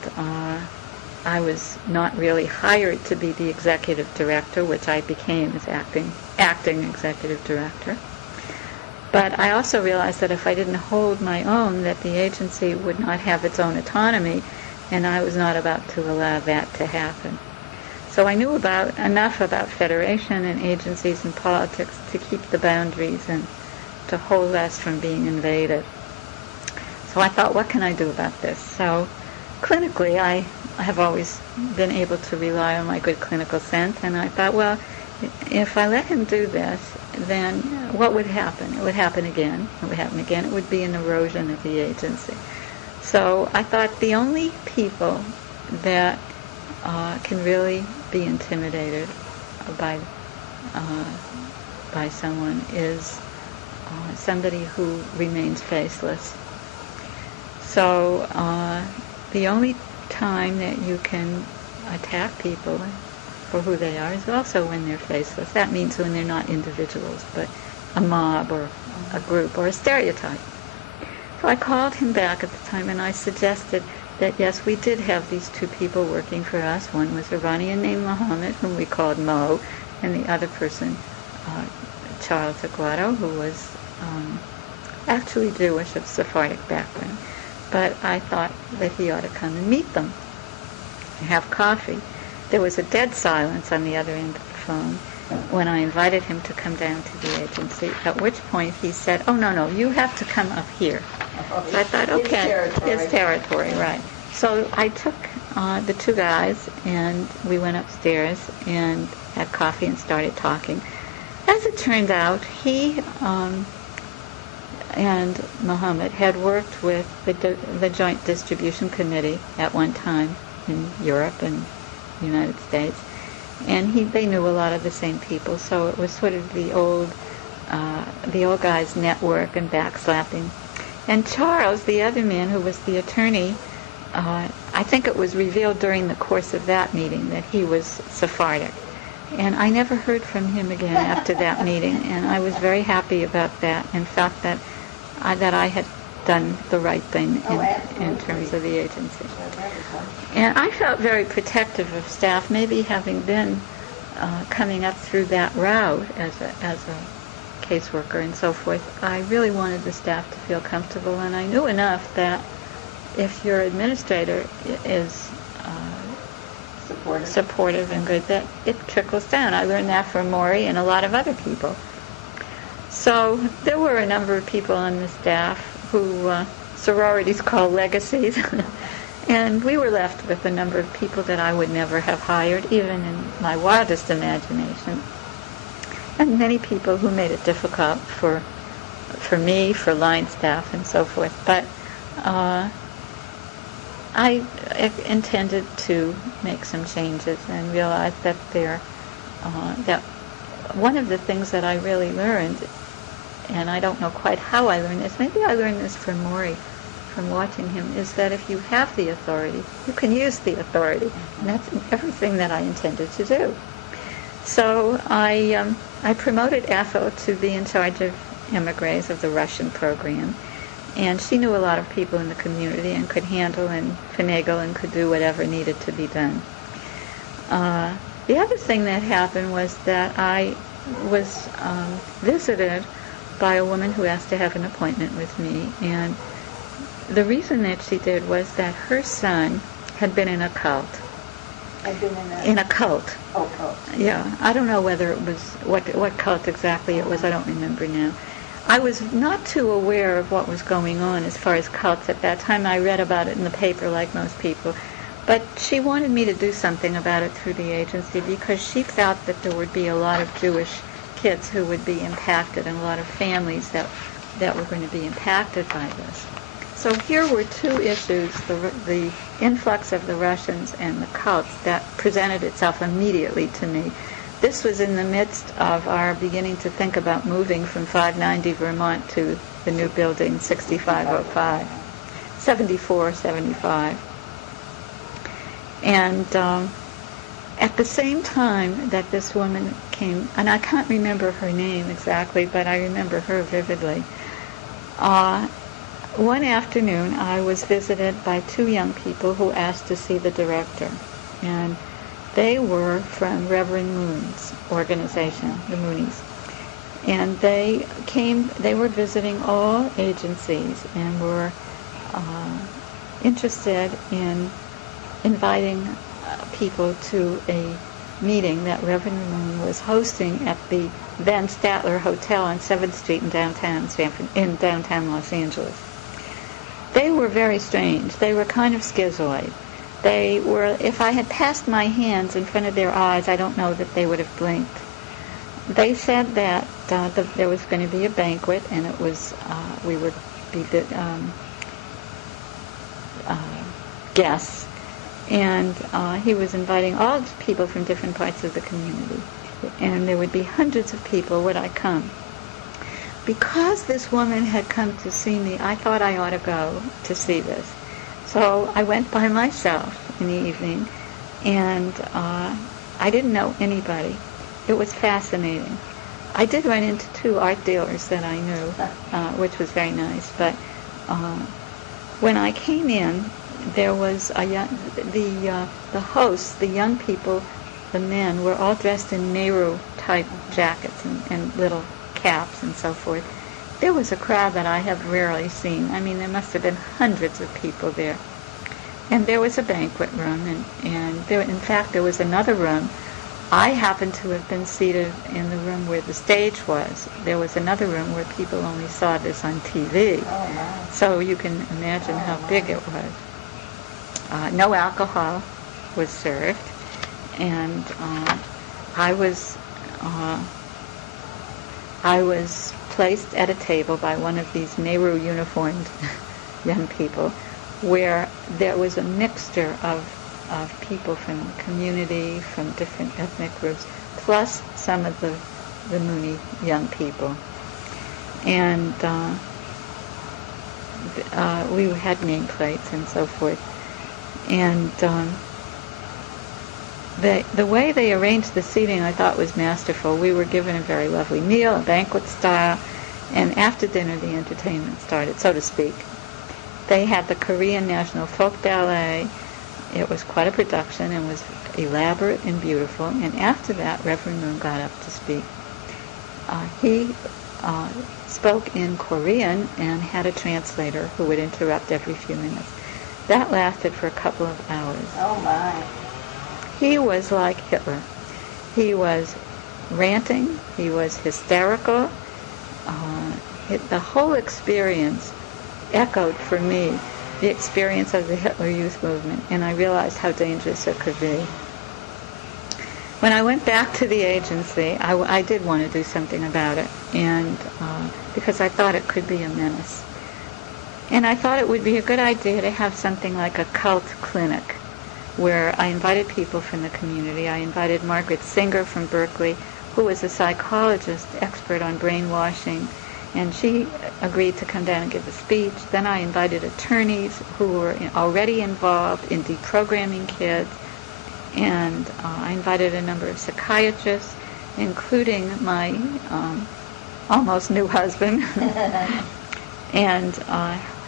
I was not really hired to be the executive director, which I became as acting executive director. But I also realized that if I didn't hold my own, that the agency would not have its own autonomy, and I was not about to allow that to happen. So I knew enough about federation and agencies and politics to keep the boundaries and to hold us from being invaded. So I thought, what can I do about this? So clinically, I have always been able to rely on my good clinical sense, and I thought, well, if I let him do this, then what would happen? It would happen again. It would happen again. It would be an erosion of the agency. So I thought the only people that can really be intimidated by by someone is somebody who remains faceless. So the only time that you can attack people for who they are is also when they're faceless. That means when they're not individuals, but a mob or a group or a stereotype. So I called him back at the time and I suggested that yes, we did have these two people working for us. One was Iranian named Muhammad, whom we called Mo, and the other person, Charles Aguado, who was actually Jewish of Sephardic background. But I thought that he ought to come and meet them and have coffee. There was a dead silence on the other end of the phone when I invited him to come down to the agency, at which point he said, oh, no, you have to come up here. So I thought, okay, his territory, right. So I took the two guys, and we went upstairs and had coffee and started talking. As it turned out, he and Muhammad had worked with the Joint Distribution Committee at one time in Europe and the United States, and they knew a lot of the same people, so it was sort of the old guys' network and backslapping. And Charles, the other man who was the attorney, I think it was revealed during the course of that meeting that he was Sephardic. And I never heard from him again after that meeting, and I was very happy about that and felt that I had done the right thing in terms of the agency. And I felt very protective of staff, maybe having been coming up through that route as a caseworker and so forth. I really wanted the staff to feel comfortable, and I knew enough that if your administrator is supportive and good, that it trickles down. I learned that from Maury and a lot of other people. So there were a number of people on the staff who sororities call legacies, and we were left with a number of people that I would never have hired, even in my wildest imagination, and many people who made it difficult for me, for line staff, and so forth. But I intended to make some changes and realized that that one of the things that I really learned, and I don't know quite how I learned this, maybe I learned this from Maury, from watching him, is that if you have the authority, you can use the authority. And that's everything that I intended to do. So I promoted Ethel to be in charge of emigres of the Russian program. And she knew a lot of people in the community and could handle and finagle and could do whatever needed to be done. The other thing that happened was that I was visited by a woman who asked to have an appointment with me. And the reason that she did was that her son had been in a cult. In a cult. Oh, cult. Yeah. I don't know whether it was, what cult exactly it was. I don't remember now. I was not too aware of what was going on as far as cults at that time. I read about it in the paper like most people. But she wanted me to do something about it through the agency because she felt that there would be a lot of Jewish kids who would be impacted and a lot of families that were going to be impacted by this. So here were two issues, the influx of the Russians and the cults, that presented itself immediately to me. This was in the midst of our beginning to think about moving from 590 Vermont to the new building, 6505, 7475. And at the same time that this woman came, and I can't remember her name exactly, but I remember her vividly, one afternoon I was visited by two young people who asked to see the director. And they were from Reverend Moon's organization, the Moonies. And they were visiting all agencies and were interested in inviting people to a meeting that Reverend Moon was hosting at the then Statler Hotel on 7th Street in downtown Los Angeles. They were very strange. They were kind of schizoid. They were, if I had passed my hands in front of their eyes, I don't know that they would have blinked. They said that there was going to be a banquet, and it was, we would be guests, and he was inviting all people from different parts of the community. and there would be hundreds of people, would I come. Because this woman had come to see me, I thought I ought to go to see this. So I went by myself in the evening, and I didn't know anybody. It was fascinating. I did run into 2 art dealers that I knew, which was very nice. But when I came in, there was the hosts, the young people, the men, were all dressed in Nehru-type jackets and little caps and so forth. There was a crowd that I have rarely seen. I mean, there must have been hundreds of people there. And there was a banquet room, and there, in fact, there was another room. I happened to have been seated in the room where the stage was. There was another room where people only saw this on TV. Oh, my. So you can imagine how big it was. No alcohol was served, and I was placed at a table by one of these Nehru uniformed young people, where there was a mixture of people from the community, from different ethnic groups, plus some of the Mooney young people. And we had nameplates and so forth. And the way they arranged the seating, I thought, was masterful. We were given a very lovely meal, a banquet style, and after dinner the entertainment started, so to speak. They had the Korean National Folk Ballet. It was quite a production and was elaborate and beautiful. And after that, Reverend Moon got up to speak. He spoke in Korean and had a translator who would interrupt every few minutes. That lasted for a couple of hours. Oh, my. He was like Hitler. He was ranting. He was hysterical. The whole experience echoed for me the experience of the Hitler Youth Movement, and I realized how dangerous it could be. When I went back to the agency, I did want to do something about it, and because I thought it could be a menace. And I thought it would be a good idea to have something like a cult clinic, where I invited people from the community. I invited Margaret Singer from Berkeley, who was a psychologist expert on brainwashing, and she agreed to come down and give a speech. Then I invited attorneys who were already involved in deprogramming kids, and I invited a number of psychiatrists, including my almost new husband, and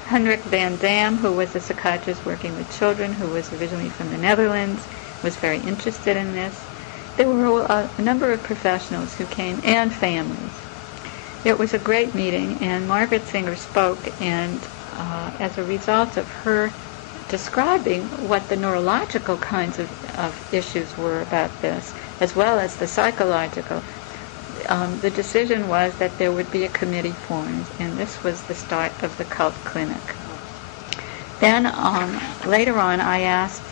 Henrik van Dam, who was a psychiatrist working with children, who was originally from the Netherlands, was very interested in this. There were a number of professionals who came, and families. It was a great meeting, and Margaret Singer spoke, and as a result of her describing what the neurological kinds of issues were about this, as well as the psychological, the decision was that there would be a committee formed, and this was the start of the cult clinic. Then later on, I asked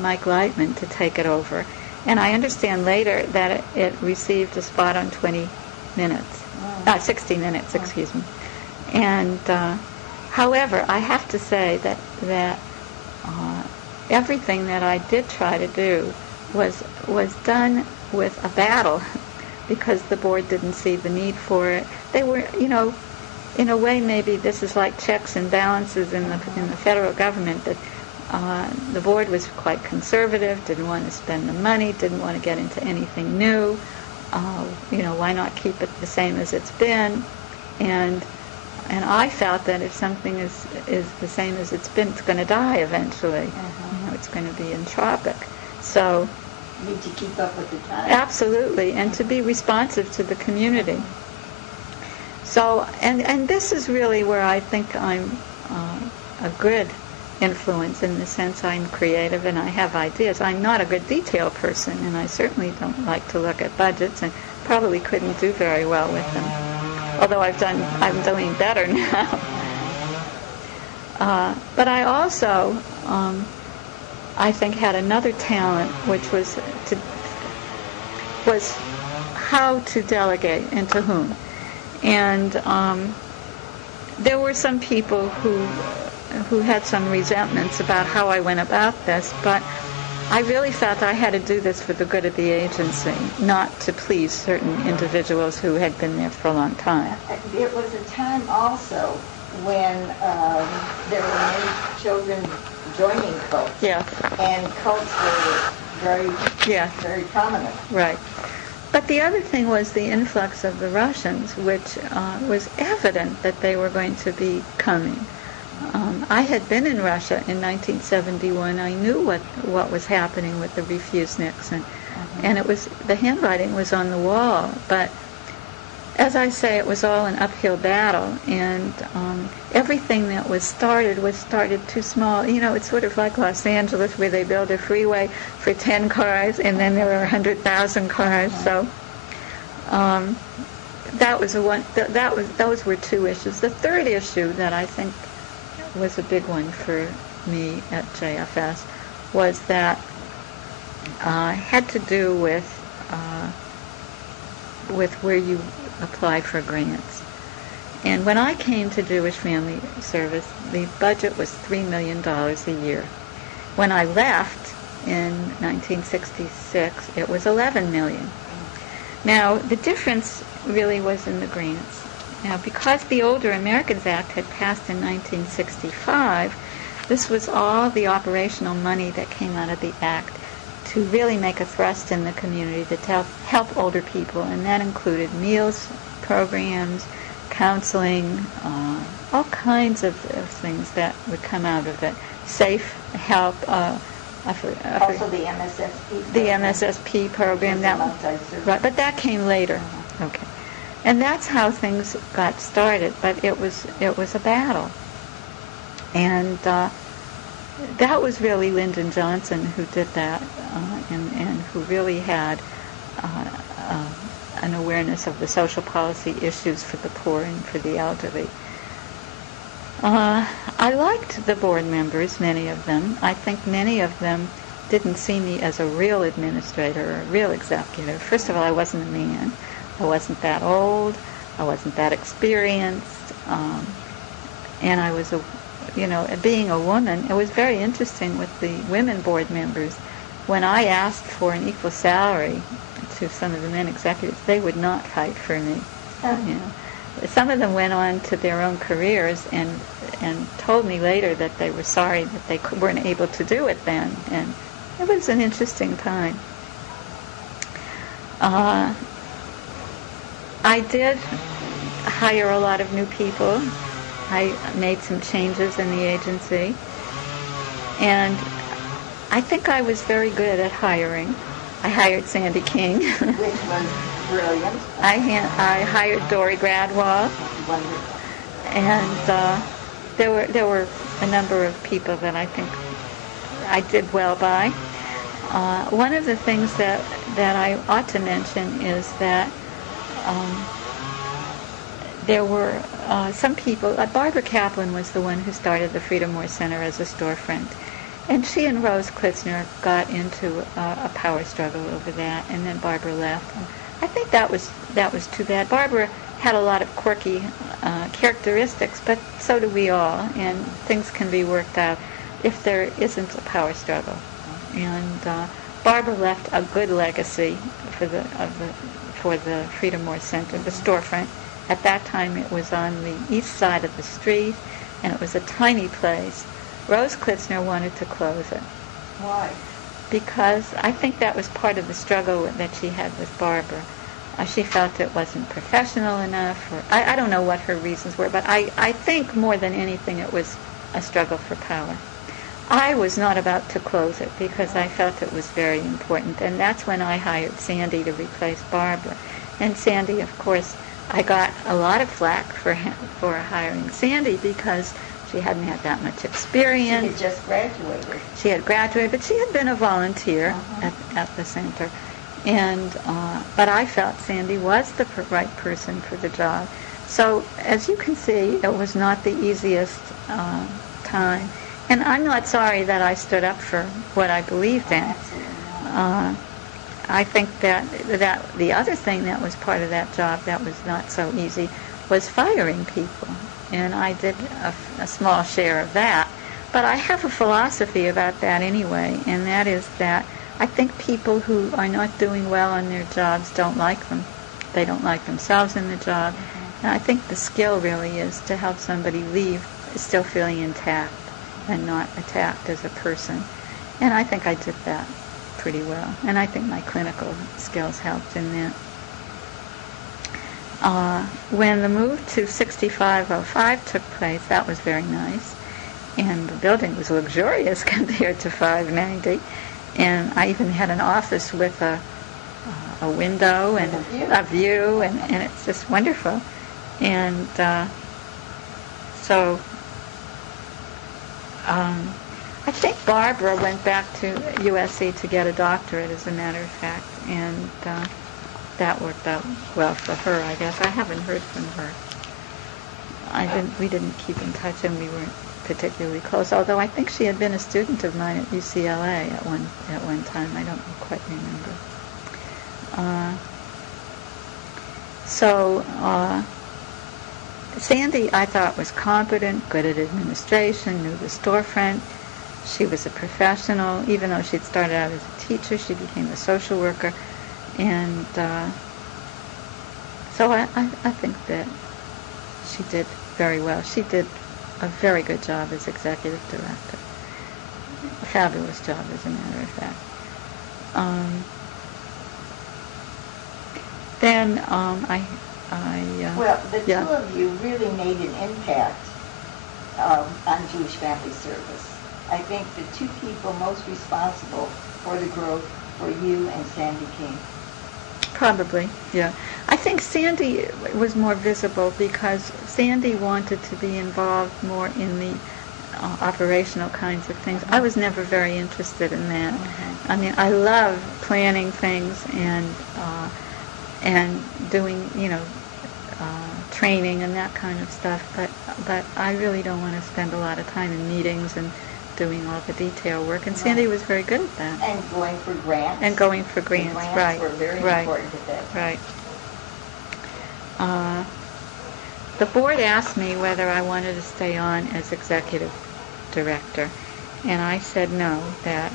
Mike Lightman to take it over, and I understand later that it received a spot on 20 minutes. 60 minutes, excuse me. And however, I have to say that everything that I did try to do was done with a battle, because the board didn't see the need for it. They were, in a way, maybe this is like checks and balances in the federal government, that the board was quite conservative, didn't want to spend the money, didn't want to get into anything new. Why not keep it the same as it's been? And I felt that if something is the same as it's been, it's going to die eventually. It's going to be entropic. So You need to keep up with the times. absolutely, and to be responsive to the community. So, and this is really where I think I'm a good influence, in the sense I'm creative and I have ideas. I'm not a good detail person, and I certainly don't like to look at budgets, and probably couldn't do very well with them. Although I'm doing better now. But I also, I think, had another talent, which was how to delegate and to whom. And there were some people who had some resentments about how I went about this, but I really felt I had to do this for the good of the agency, not to please certain individuals who had been there for a long time. It was a time also when there were many children joining cults. Yeah. And cults were very prominent. Right. But the other thing was the influx of the Russians, which was evident that they were going to be coming. I had been in Russia in 1971. I knew what was happening with the refuseniks, and it was, the handwriting was on the wall. But as I say, it was all an uphill battle, and everything that was started too small. You know, it's sort of like Los Angeles, where they build a freeway for 10 cars, and then there are 100,000 cars. So that was those were two issues. The third issue that I think was a big one for me at JFS was that had to do with where you apply for grants. And when I came to Jewish Family Service, the budget was $3 million a year. When I left in 1966, it was $11 million. Now, the difference really was in the grants. Now, because the Older Americans Act had passed in 1965, this was all the operational money that came out of the act to really make a thrust in the community to help older people, and that included meals programs, counseling, all kinds of things that would come out of it. Safe help. Also the MSSP. The MSSP program. Right, but that came later. Okay. And that's how things got started, but it was a battle. And that was really Lyndon Johnson who did that, and who really had an awareness of the social policy issues for the poor and for the elderly. I liked the board members, many of them. I think many of them didn't see me as a real administrator or a real executive. First of all, I wasn't a man. I wasn't that old. I wasn't that experienced. And I was, being a woman, it was very interesting with the women board members. When I asked for an equal salary to some of the men executives, they would not fight for me. Some of them went on to their own careers and told me later that they were sorry that they weren't able to do it then. And it was an interesting time. I did hire a lot of new people. I made some changes in the agency. And I think I was very good at hiring. I hired Sandy King. Which was brilliant. I hired Dory Gradwell. Wonderful. And there were a number of people that I think I did well by. One of the things that I ought to mention is that there were some people. Barbara Kaplan was the one who started the Freedom War Center as a storefront. And she and Rose Klitzner got into a power struggle over that, and then Barbara left. And I think that was too bad. Barbara had a lot of quirky characteristics, but so do we all, and things can be worked out if there isn't a power struggle. And Barbara left a good legacy for the Freedom War Center, the storefront. At that time, it was on the east side of the street, and it was a tiny place. Rose Klitzner wanted to close it. Why? Because I think that was part of the struggle that she had with Barbara. She felt it wasn't professional enough, or I don't know what her reasons were, but I think more than anything it was a struggle for power. I was not about to close it because I felt it was very important, and that's when I hired Sandy to replace Barbara. And Sandy, of course, I got a lot of flack for hiring Sandy because she hadn't had that much experience. She had just graduated. She had graduated, but she had been a volunteer at the center. And but I felt Sandy was the right person for the job. So as you can see, it was not the easiest time. And I'm not sorry that I stood up for what I believed in. I think that the other thing that was part of that job that was not so easy was firing people. And I did a small share of that. But I have a philosophy about that anyway, and that is that I think people who are not doing well on their jobs don't like them. They don't like themselves in the job. And I think the skill really is to help somebody leave still feeling intact and not attacked as a person. And I think I did that pretty well. And I think my clinical skills helped in that. When the move to 6505 took place, that was very nice. And the building was luxurious compared to 590. And I even had an office with a window and a view, and it's just wonderful. And so I think Barbara went back to USC to get a doctorate, as a matter of fact, and that worked out well for her, I guess. I haven't heard from her. We didn't keep in touch, and we weren't particularly close, although I think she had been a student of mine at UCLA at one time. I don't quite remember. Sandy, I thought, was competent, good at administration, knew the storefront. She was a professional. Even though she'd started out as a teacher, she became a social worker. And so I think that she did very well. She did a very good job as executive director. A fabulous job, as a matter of fact. Well, the two of you really made an impact on Jewish Family Service. I think the two people most responsible for the growth were you and Sandy King. Probably, yeah. I think Sandy was more visible because Sandy wanted to be involved more in the operational kinds of things. I was never very interested in that. I mean, I love planning things and doing, training and that kind of stuff. But I really don't want to spend a lot of time in meetings and doing all the detail work. And Sandy was very good at that. And going for grants. And going for grants, right. Were very important at that time. Right. The board asked me whether I wanted to stay on as executive director, and I said no, that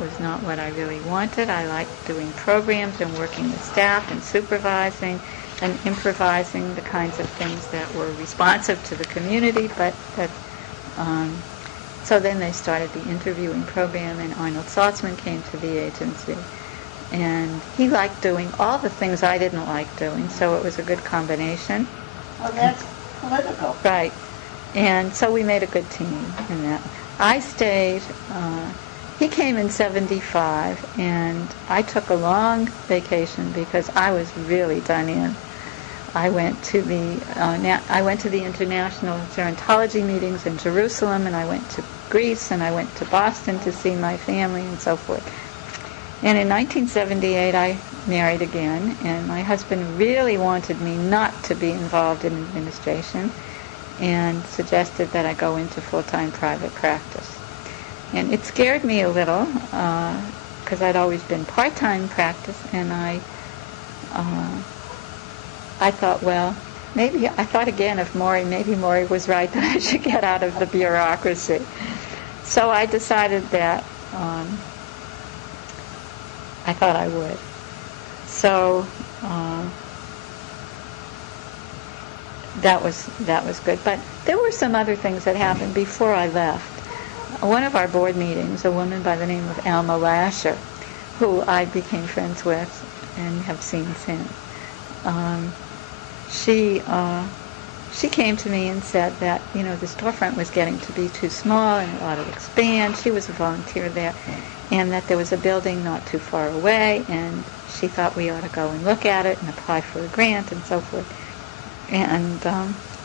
was not what I really wanted. I liked doing programs and working with staff and supervising and improvising the kinds of things that were responsive to the community, so then they started the interviewing program, and Arnold Saltzman came to the agency. And he liked doing all the things I didn't like doing, so it was a good combination. Oh, that's political. Right. And so we made a good team in that. I stayed. He came in 75, and I took a long vacation because I was really done in. I went to the international gerontology meetings in Jerusalem, and I went to Greece, and I went to Boston to see my family and so forth. And in 1978, I married again, and my husband really wanted me not to be involved in administration and suggested that I go into full-time private practice. And it scared me a little because I'd always been part-time practice, and I thought, well, maybe Maury was right that I should get out of the bureaucracy. So I decided that I thought I would. So that was good. But there were some other things that happened before I left. One of our board meetings, a woman by the name of Alma Lasher, who I became friends with and have seen since, she came to me and said that, the storefront was getting to be too small and it ought to expand. She was a volunteer there, and that there was a building not too far away, and she thought we ought to go and look at it and apply for a grant and so forth. And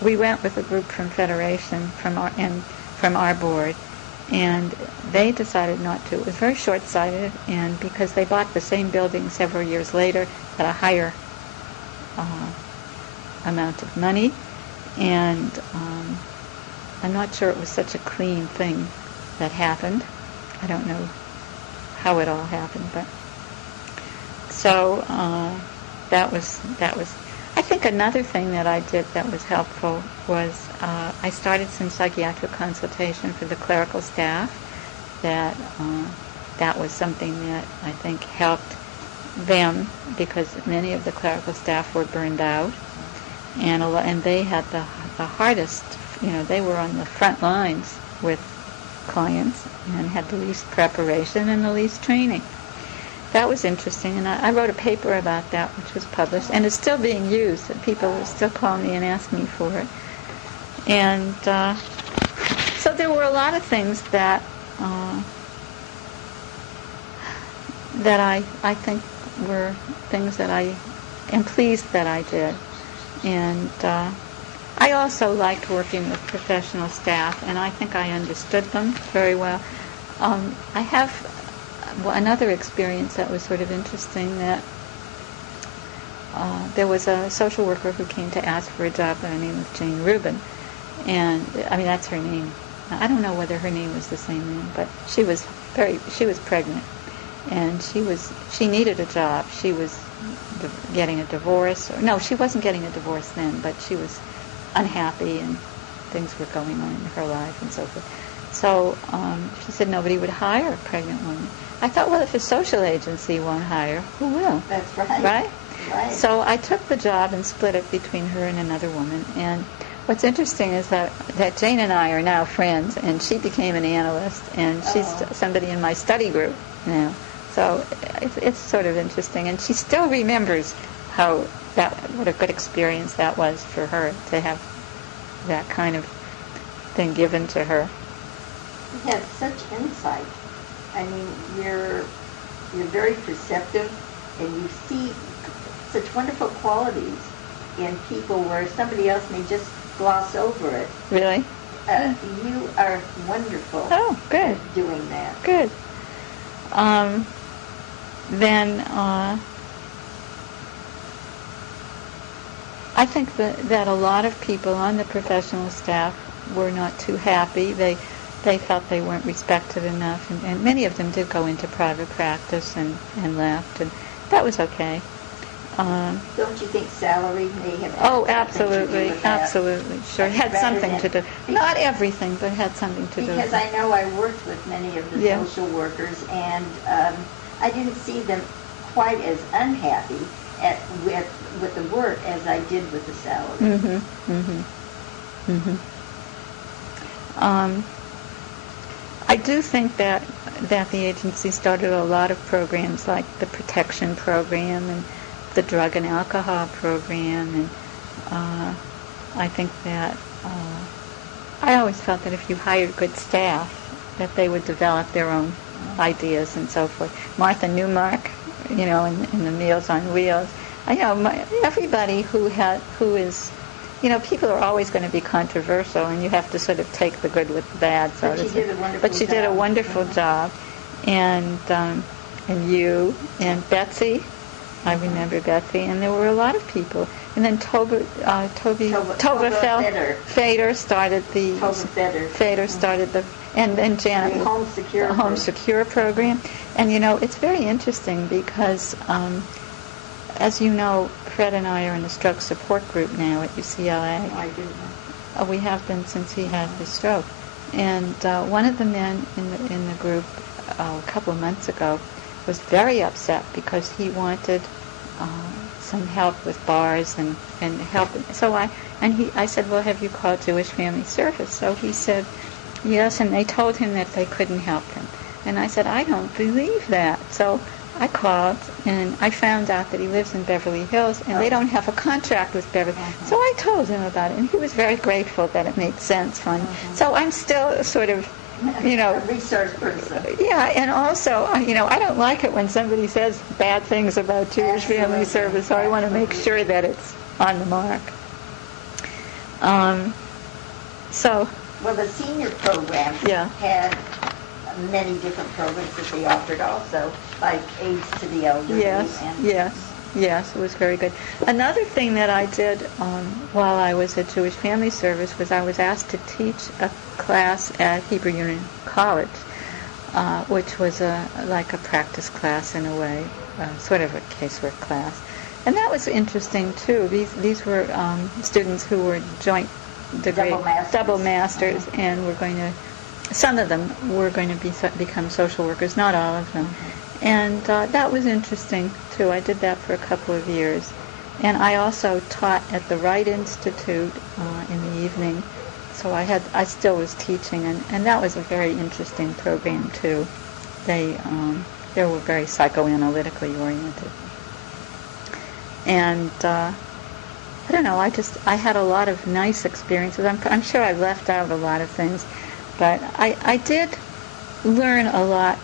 we went with a group from Federation from our board, and they decided not to. It was very short-sighted, and because they bought the same building several years later at a higher amount of money, and I'm not sure it was such a clean thing that happened. I don't know how it all happened, but so that was. I think another thing that I did that was helpful was I started some psychiatric consultation for the clerical staff. That was something that I think helped them, because many of the clerical staff were burned out, and they had the hardest. They were on the front lines with clients and had the least preparation and the least training. That was interesting, and I wrote a paper about that, which was published, and it's still being used. People still call me and ask me for it. And so there were a lot of things that I think were things that I am pleased that I did. And I also liked working with professional staff, and I think I understood them very well. I have another experience that was sort of interesting, that there was a social worker who came to ask for a job by the name of Jane Rubin. And, that's her name. I don't know whether her name was the same name, but she was pregnant. And she needed a job. She was getting a divorce. No, she wasn't getting a divorce then, but she was unhappy and things were going on in her life and so forth. So she said nobody would hire a pregnant woman. I thought, well, if a social agency won't hire, who will? That's right. Right? So I took the job and split it between her and another woman. And what's interesting is that Jane and I are now friends, and she became an analyst, and she's somebody in my study group now. So it's sort of interesting, and she still remembers what a good experience that was for her to have that kind of thing given to her. You have such insight. You're very perceptive, and you see such wonderful qualities in people where somebody else may just gloss over it. Really? You are wonderful. Oh, good. At doing that. Good. Then I think that a lot of people on the professional staff were not too happy. They felt they weren't respected enough, and many of them did go into private practice and left, and that was okay. Don't you think salary may have absolutely, absolutely, sure. It had something to do. Not everything, but had something to do. Because I know I worked with many of the social workers, and I didn't see them quite as unhappy with the work as I did with the salary. I do think that the agency started a lot of programs like the protection program and the drug and alcohol program, and I think that I always felt that if you hired good staff, that they would develop their own ideas and so forth. Martha Newmark, in the Meals on Wheels. Everybody who is, people are always going to be controversial, and you have to sort of take the good with the bad. But she did a wonderful job, and you and Betsy. I remember Betsy, and there were a lot of people. And then Tova Fader started the and Janet the Home Secure program. And it's very interesting because as you know, Fred and I are in the stroke support group now at UCLA. I didn't know. We have been since he had his stroke. And one of the men in the group a couple of months ago was very upset because he wanted some help with bars and help. So I said, well, have you called Jewish Family Service? So he said, yes, and they told him that they couldn't help him. And I said, I don't believe that. So I called, and I found out that he lives in Beverly Hills, and they don't have a contract with Beverly. So I told him about it, and he was very grateful that it made sense for him. So I'm still sort of, a resource person. Yeah, and also, I don't like it when somebody says bad things about Jewish Family Service, so I want to make sure that it's on the mark. Well, the senior program had many different programs that they offered also, like aids to the elderly. Yes, it was very good. Another thing that I did while I was at Jewish Family Service was I was asked to teach a class at Hebrew Union College, which was like a practice class in a way, sort of a casework class. And that was interesting too. These were students who were joint degree, double masters, and were going to. Some of them were going to become social workers, not all of them. And that was interesting too. I did that for a couple of years, and I also taught at the Wright Institute in the evening. So I still was teaching, and that was a very interesting program too. They were very psychoanalytically oriented. And I don't know, I had a lot of nice experiences. I'm sure I left out a lot of things, but I did learn a lot.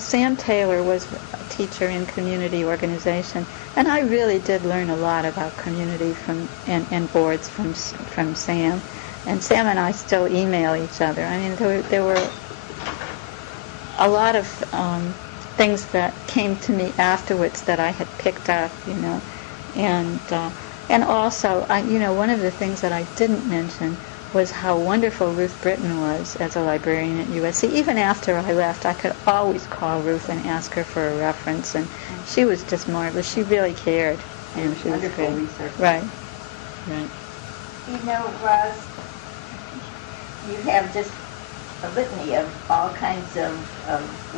Sam Taylor was a teacher in community organization, and I really did learn a lot about community and boards from Sam. And Sam and I still email each other. I mean, there were a lot of things that came to me afterwards that I had picked up, and also, one of the things that I didn't mention was how wonderful Ruth Britton was as a librarian at USC. Even after I left, I could always call Ruth and ask her for a reference, and she was just marvelous. She really cared. She was wonderful research. Right. Roz, you have just a litany of all kinds of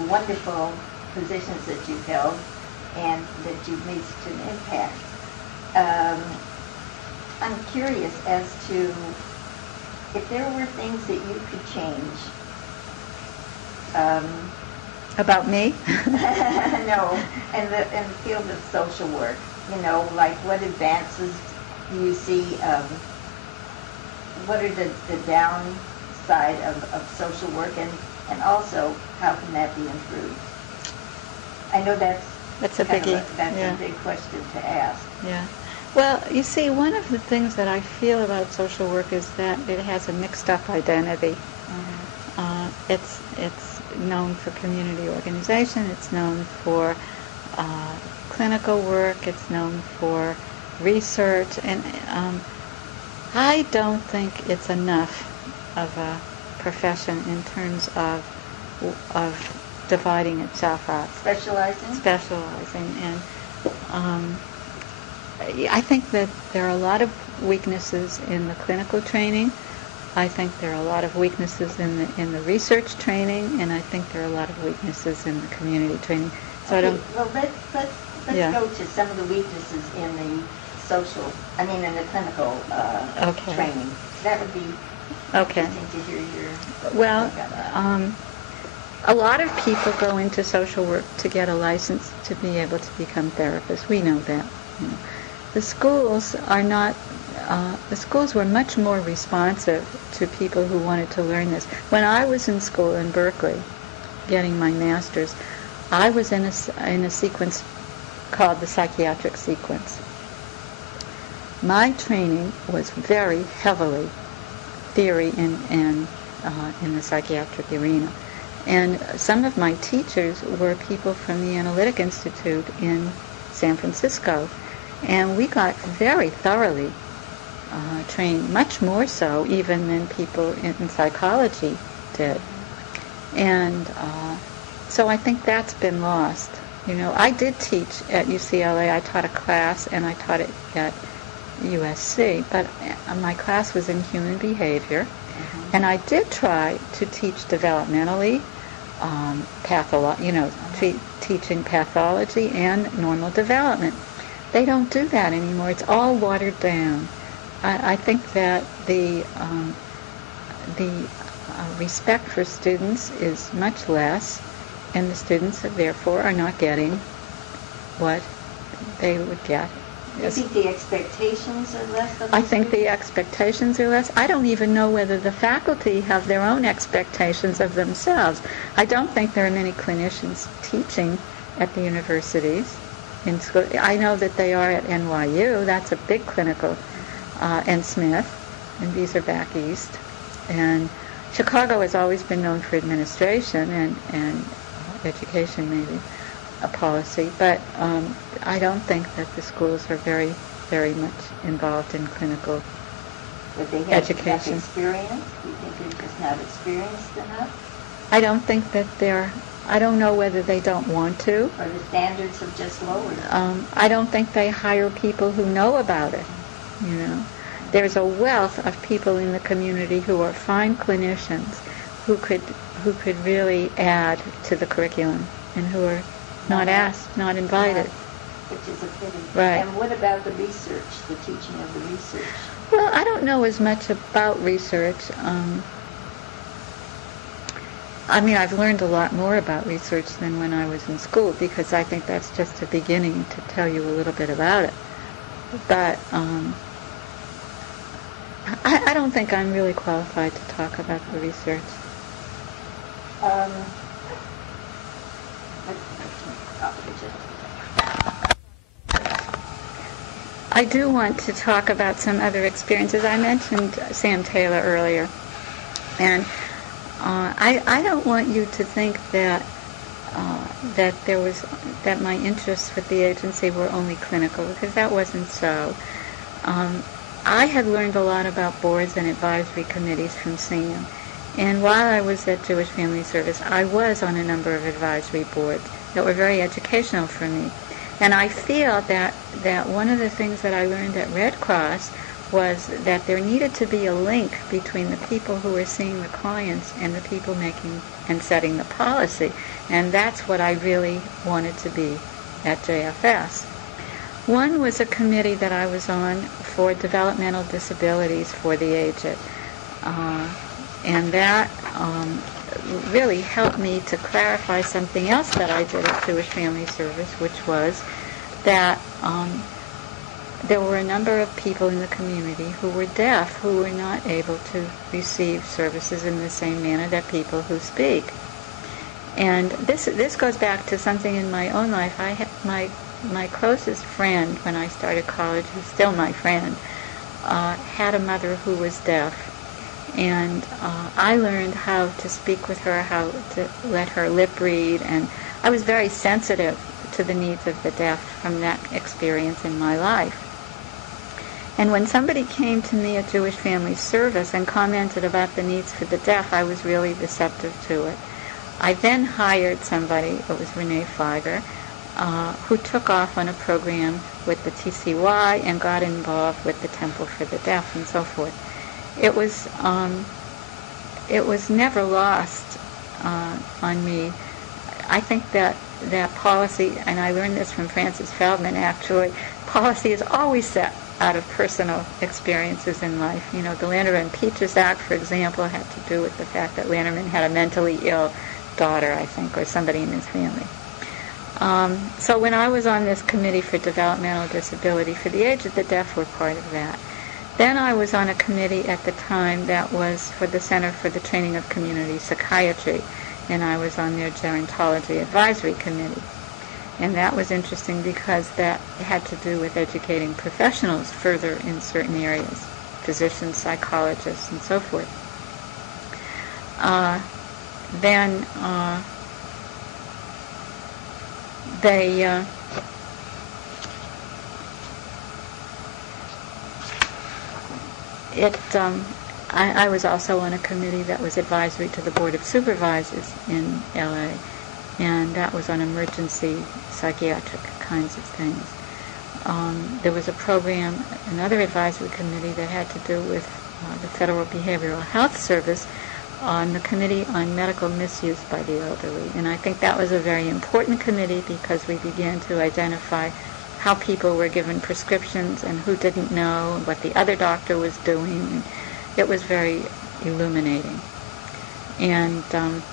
wonderful positions that you've held and that you've made such an impact. I'm curious as to if there were things that you could change. About me? No, in the field of social work. Like what advances do you see? What are the downside of social work, and also how can that be improved? I know that's a biggie. A big question to ask. Yeah. Well, you see, one of the things that I feel about social work is that it has a mixed-up identity. Mm-hmm. It's known for community organization. It's known for clinical work. It's known for research, and I don't think it's enough of a profession in terms of dividing itself up. Specializing, and I think that there are a lot of weaknesses in the clinical training. I think there are a lot of weaknesses in the research training, and I think there are a lot of weaknesses in the community training. So okay, well, let's go to some of the weaknesses in the in the clinical training. That would be interesting to hear your. Well, a lot of people go into social work to get a license to be able to become therapists. We know that. The schools are not. The schools were much more responsive to people who wanted to learn this. When I was in school in Berkeley, getting my master's, I was in a sequence called the psychiatric sequence. My training was very heavily theory in the psychiatric arena. And some of my teachers were people from the Analytic Institute in San Francisco. And we got very thoroughly trained, much more so even than people in psychology did. And so I think that's been lost. I did teach at UCLA. I taught a class, and I taught it at USC, but my class was in human behavior. And I did try to teach developmentally, teaching pathology and normal development. They don't do that anymore. It's all watered down. I think that the respect for students is much less, and the students, therefore, are not getting what they would get. You think the expectations are less? I think the expectations are less. I don't even know whether the faculty have their own expectations of themselves. I don't think there are many clinicians teaching at the universities. In school. I know that they are at NYU. That's a big clinical, and Smith, and these are back east. And Chicago has always been known for administration and education, maybe a policy, but I don't think that the schools are very, very much involved in clinical education. But they have enough experience? Do you think they're just not experienced enough? I don't think that I don't know whether they don't want to. Or the standards have just lowered. I don't think they hire people who know about it, you know. There's a wealth of people in the community who are fine clinicians who could really add to the curriculum and who are not asked, not invited. Which is a pity. Right. And what about the research, the teaching of the research? Well, I don't know as much about research. I mean, I've learned a lot more about research than when I was in school, because I think that's just a beginning to tell you a little bit about it. But I don't think I'm really qualified to talk about the research. I do want to talk about some other experiences. I mentioned Sam Taylor earlier, and I don't want you to think that that my interests with the agency were only clinical, because that wasn't so. I had learned a lot about boards and advisory committees from Sam, and while I was at Jewish Family Service, I was on a number of advisory boards that were very educational for me. And I feel that one of the things that I learned at Red Cross was that there needed to be a link between the people who were seeing the clients and the people making and setting the policy. And that's what I really wanted to be at JFS. One was a committee that I was on for developmental disabilities for the aged. And that really helped me to clarify something else that I did at Jewish Family Service, which was that there were a number of people in the community who were deaf, who were not able to receive services in the same manner that people who speak. And this goes back to something in my own life. I had my closest friend when I started college, who's still my friend, had a mother who was deaf. And I learned how to speak with her, how to let her lip read, and I was very sensitive to the needs of the deaf from that experience in my life. And when somebody came to me at Jewish Family Service and commented about the needs for the deaf, I was really receptive to it. I then hired somebody, it was Renee Feiger, who took off on a program with the TCY and got involved with the Temple for the Deaf and so forth. It was never lost on me. I think that policy, and I learned this from Francis Feldman actually, policy is always set out of personal experiences in life. You know, the Lanterman Peaches Act, for example, had to do with the fact that Lanterman had a mentally ill daughter, I think, or somebody in his family. So when I was on this committee for developmental disability for the aged, the deaf were part of that. Then I was on a committee at the time that was for the Center for the Training of Community Psychiatry, and I was on their Gerontology Advisory Committee. And that was interesting because that had to do with educating professionals further in certain areas, physicians, psychologists, and so forth. I was also on a committee that was advisory to the Board of Supervisors in LA, and that was on emergency psychiatric kinds of things. There was a program, another advisory committee that had to do with the Federal Behavioral Health Service on the Committee on Medical Misuse by the Elderly. And I think that was a very important committee because we began to identify how people were given prescriptions and who didn't know, what the other doctor was doing. It was very illuminating. And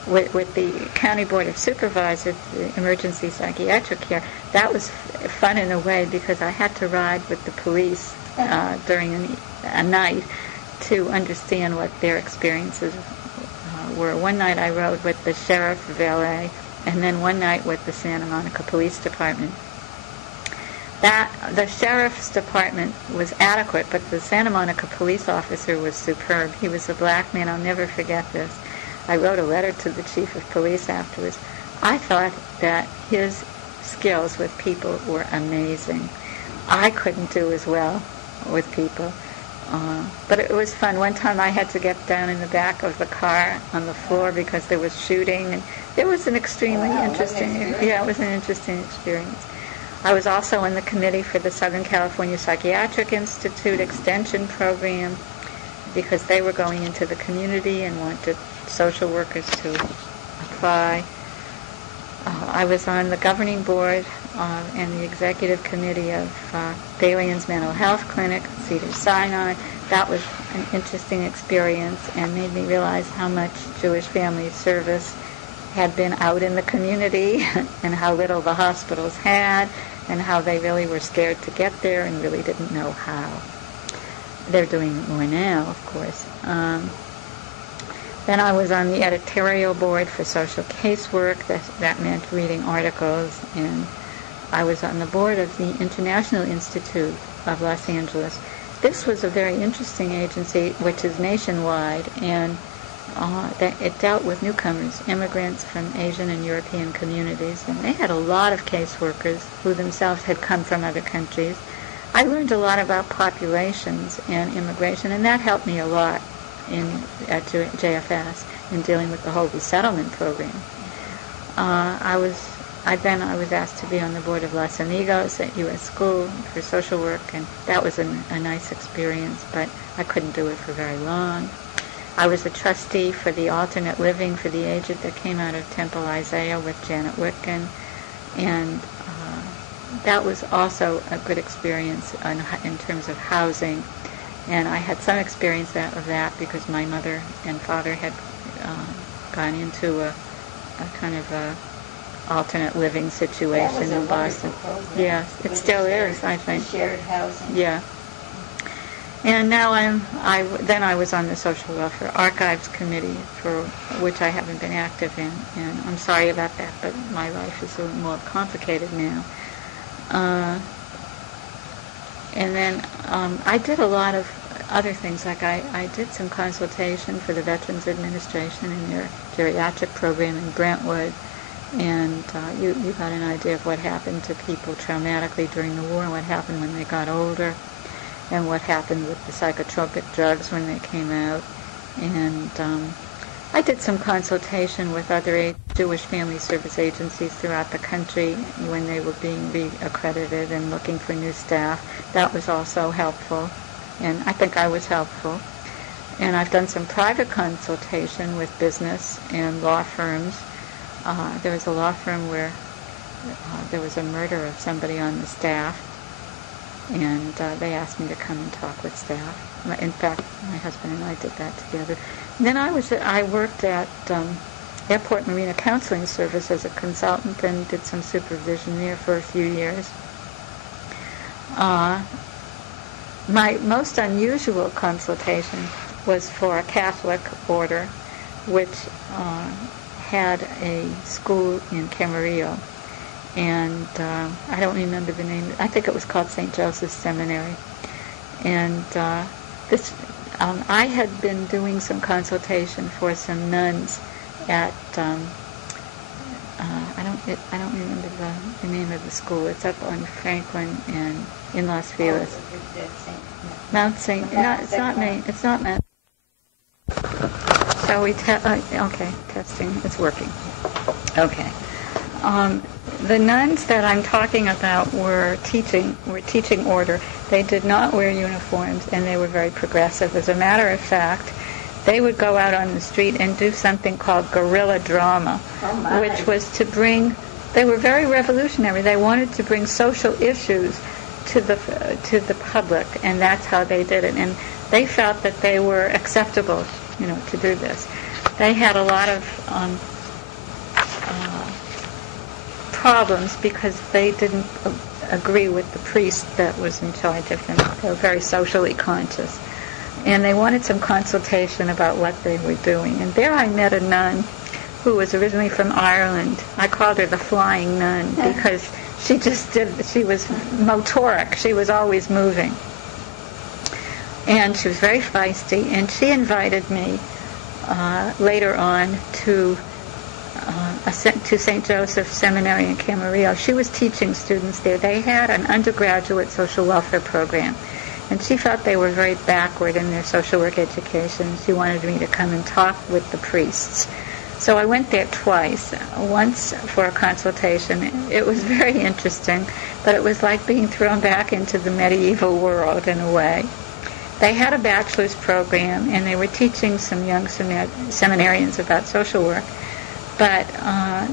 with the County Board of Supervisors, the emergency psychiatric care, that was fun in a way because I had to ride with the police during a night to understand what their experiences were. One night I rode with the sheriff of LA, and then one night with the Santa Monica Police Department. The sheriff's department was adequate, but the Santa Monica police officer was superb. He was a black man. I'll never forget this. I wrote a letter to the chief of police afterwards. I thought that his skills with people were amazing. I couldn't do as well with people. But it was fun. One time I had to get down in the back of the car on the floor because there was shooting, and it was an extremely interesting, it was an interesting experience. I was also in the committee for the Southern California Psychiatric Institute Extension Program because they were going into the community and wanted social workers to apply. I was on the governing board and the executive committee of Thalian's Mental Health Clinic, Cedars-Sinai. That was an interesting experience and made me realize how much Jewish Family Service had been out in the community and how little the hospitals had and how they really were scared to get there and really didn't know how. They're doing it more now, of course. Then I was on the editorial board for social casework. That meant reading articles. And I was on the board of the International Institute of Los Angeles. This was a very interesting agency, which is nationwide, and it dealt with newcomers, immigrants from Asian and European communities. And they had a lot of caseworkers who themselves had come from other countries. I learned a lot about populations and immigration, and that helped me a lot at JFS in dealing with the whole resettlement program. I was asked to be on the board of Los Amigos at U.S. School for social work, and that was a nice experience, but I couldn't do it for very long. I was a trustee for the alternate living for the aged that came out of Temple Isaiah with Janet Witkin, and that was also a good experience in terms of housing. And I had some experience of that because my mother and father had gone into a kind of a alternate living situation in Boston. Yes, it still is, I think. Shared housing. Yeah. And now then I was on the Social Welfare Archives Committee, for which I haven't been active in, and I'm sorry about that, but my life is a little more complicated now. And then I did a lot of other things, like I did some consultation for the Veterans Administration in their geriatric program in Brentwood, and you got an idea of what happened to people traumatically during the war, what happened when they got older, and what happened with the psychotropic drugs when they came out. And I did some consultation with other Jewish Family Service agencies throughout the country when they were being re-accredited and looking for new staff. That was also helpful, and I think I was helpful. And I've done some private consultation with business and law firms. There was a law firm where there was a murder of somebody on the staff, and they asked me to come and talk with staff. In fact, my husband and I did that together. Then I worked at Airport Marina Counseling Service as a consultant and did some supervision there for a few years. My most unusual consultation was for a Catholic order, which had a school in Camarillo, and I don't remember the name. I think it was called St. Joseph's Seminary. And I had been doing some consultation for some nuns at I don't remember the name of the school. It's up on Franklin and in Los Feliz. Mount St. No, it's not Maine. It's not Mount. So we okay, testing. It's working. Okay. The nuns that I'm talking about were teaching order. They did not wear uniforms, and they were very progressive. As a matter of fact, they would go out on the street and do something called guerrilla drama, which was to bring. They were very revolutionary. They wanted to bring social issues to the public, and that's how they did it. And they felt that they were acceptable, to do this. They had a lot of problems because they didn't agree with the priest that was in charge of them. They were very socially conscious. And they wanted some consultation about what they were doing. And there I met a nun who was originally from Ireland. I called her the flying nun because she was motoric. She was always moving. And she was very feisty. And she invited me later on to St. Joseph Seminary in Camarillo. She was teaching students there. They had an undergraduate social welfare program. And she felt they were very backward in their social work education. She wanted me to come and talk with the priests. So I went there twice, once for a consultation. It was very interesting, but it was like being thrown back into the medieval world in a way. They had a bachelor's program, and they were teaching some young seminarians about social work, but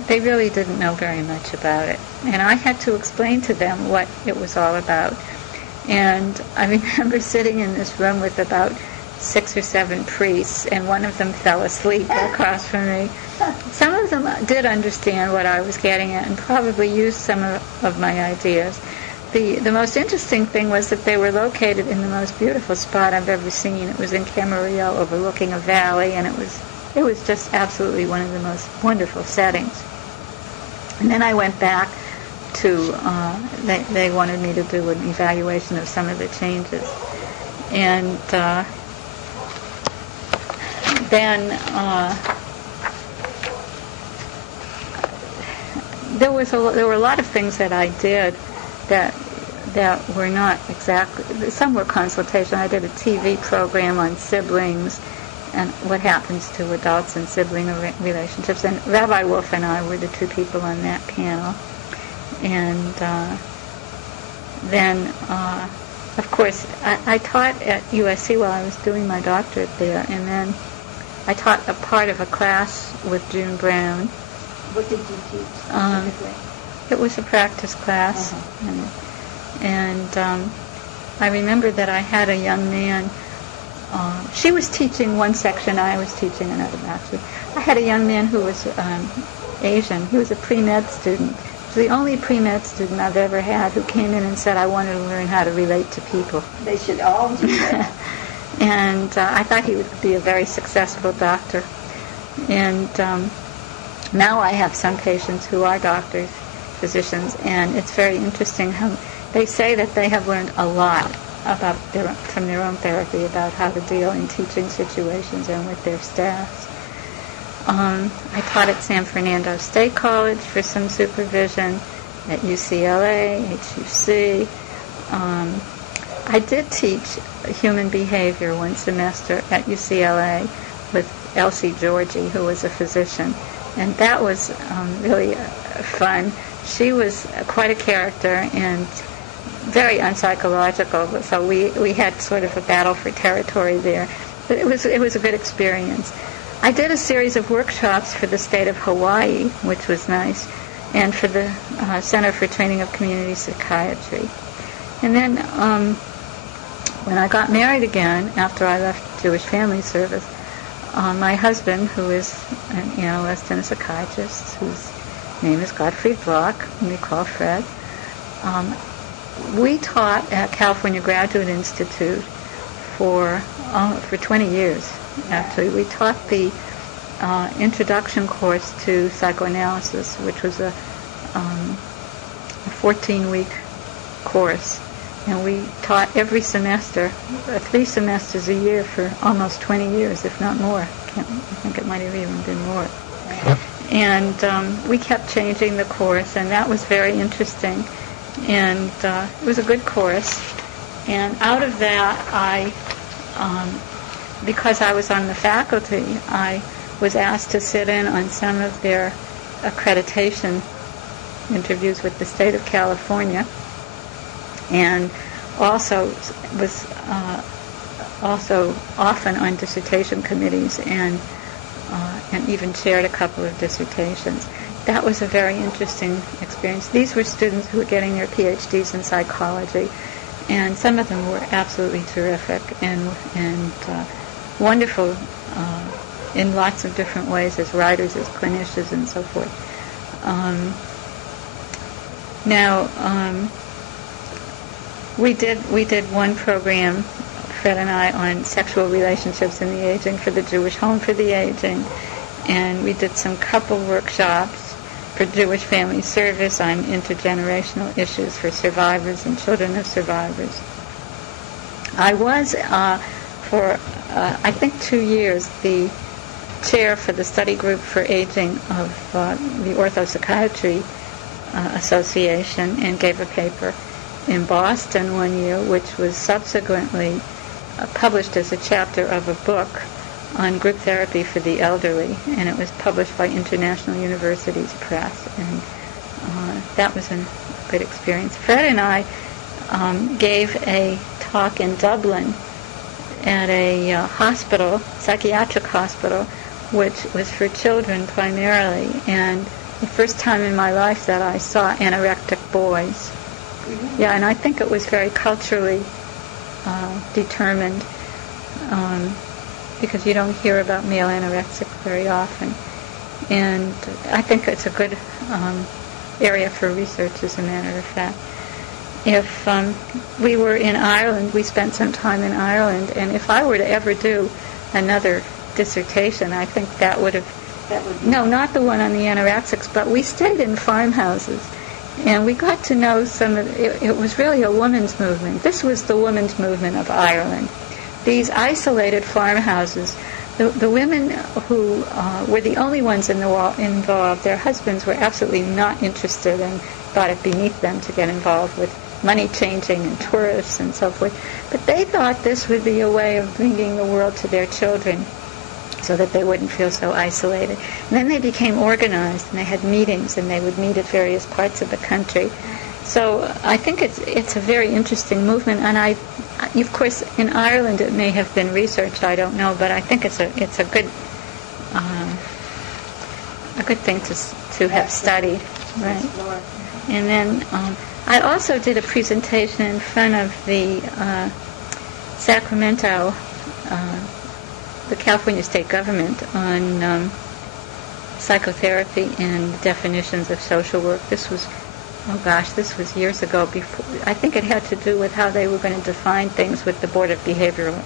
they really didn't know very much about it. And I had to explain to them what it was all about. And I remember sitting in this room with about 6 or 7 priests, and one of them fell asleep across from me. Some of them did understand what I was getting at and probably used some of my ideas. The most interesting thing was that they were located in the most beautiful spot I've ever seen. It was in Camarillo, overlooking a valley, and it was just absolutely one of the most wonderful settings. And then I went back to, they wanted me to do an evaluation of some of the changes. And then there were a lot of things that I did that were not exactly, some were consultation. I did a TV program on siblings and what happens to adults in sibling relationships. And Rabbi Wolf and I were the 2 people on that panel. And then, of course, I taught at USC while I was doing my doctorate there. And then I taught a part of a class with June Brown. What did you teach specifically? It was a practice class. Uh-huh. And I remember that I had a young man. She was teaching one section, I was teaching another actually. I had a young man who was Asian. He was a pre-med student. He was the only pre-med student I've ever had who came in and said, I wanted to learn how to relate to people. They should all do that. And I thought he would be a very successful doctor. And now I have some patients who are doctors, physicians, and it's very interesting how they say that they have learned a lot from their own therapy about how to deal in teaching situations and with their staffs. I taught at San Fernando State College for some supervision, at UCLA, HUC. I did teach human behavior one semester at UCLA with Elsie Georgie, who was a physician, and that was really fun. She was quite a character and very unpsychological, so we had sort of a battle for territory there. But it was a good experience. I did a series of workshops for the state of Hawaii, which was nice, and for the Center for Training of Community Psychiatry. And then when I got married again, after I left Jewish Family Service, my husband, who is an analyst and a psychiatrist, whose name is Gottfried Bloch, whom we call Fred, we taught at California Graduate Institute for 20 years, actually. We taught the introduction course to psychoanalysis, which was a 14-week course. And we taught every semester, 3 semesters a year for almost 20 years, if not more. I think it might have even been more. Yep. And we kept changing the course, and that was very interesting. And it was a good course. And out of that, because I was on the faculty, I was asked to sit in on some of their accreditation interviews with the state of California, and also was also often on dissertation committees and even chaired a couple of dissertations. That was a very interesting experience. These were students who were getting their PhDs in psychology, and some of them were absolutely terrific and wonderful in lots of different ways, as writers, as clinicians, and so forth. We did one program, Fred and I, on sexual relationships in the aging for the Jewish Home for the Aging, and we did some couple workshops for Jewish Family Service on intergenerational issues for survivors and children of survivors. I was, for I think 2 years, the chair for the study group for aging of the Orthopsychiatry Association, and gave a paper. in Boston one year, which was subsequently published as a chapter of a book on group therapy for the elderly, and it was published by International Universities Press, and that was a good experience. Fred and I gave a talk in Dublin at a hospital, psychiatric hospital, which was for children primarily, and the first time in my life that I saw anorectic boys. Yeah, and I think it was very culturally determined, because you don't hear about male anorexic very often. And I think it's a good area for research, as a matter of fact. If we were in Ireland, we spent some time in Ireland, and if I were to ever do another dissertation, I think that would have... No, not the one on the anorexics, but we stayed in farmhouses, and we got to know some of... It was really a women's movement. This was the women's movement of Ireland. These isolated farmhouses, the women who were the only ones involved, their husbands were absolutely not interested and thought it beneath them to get involved with money changing and tourists and so forth. But they thought this would be a way of bringing the world to their children so that they wouldn't feel so isolated. And then they became organized, and they had meetings, and they would meet at various parts of the country. So I think it's a very interesting movement, and of course, in Ireland it may have been researched, I don't know, but I think it's a good thing to have studied, right? And then I also did a presentation in front of the Sacramento, the California state government, on psychotherapy and definitions of social work. This was years ago. Before, I think it had to do with how they were going to define things with the Board of Behavioral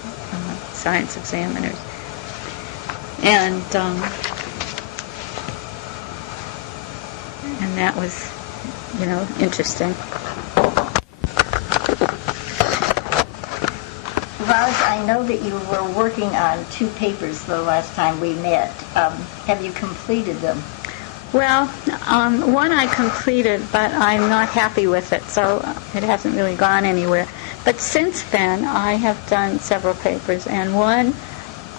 Science examiners. And that was, interesting. Roz, I know that you were working on 2 papers the last time we met. Have you completed them? Well, one I completed, but I'm not happy with it, so it hasn't really gone anywhere. But since then, I have done several papers, and one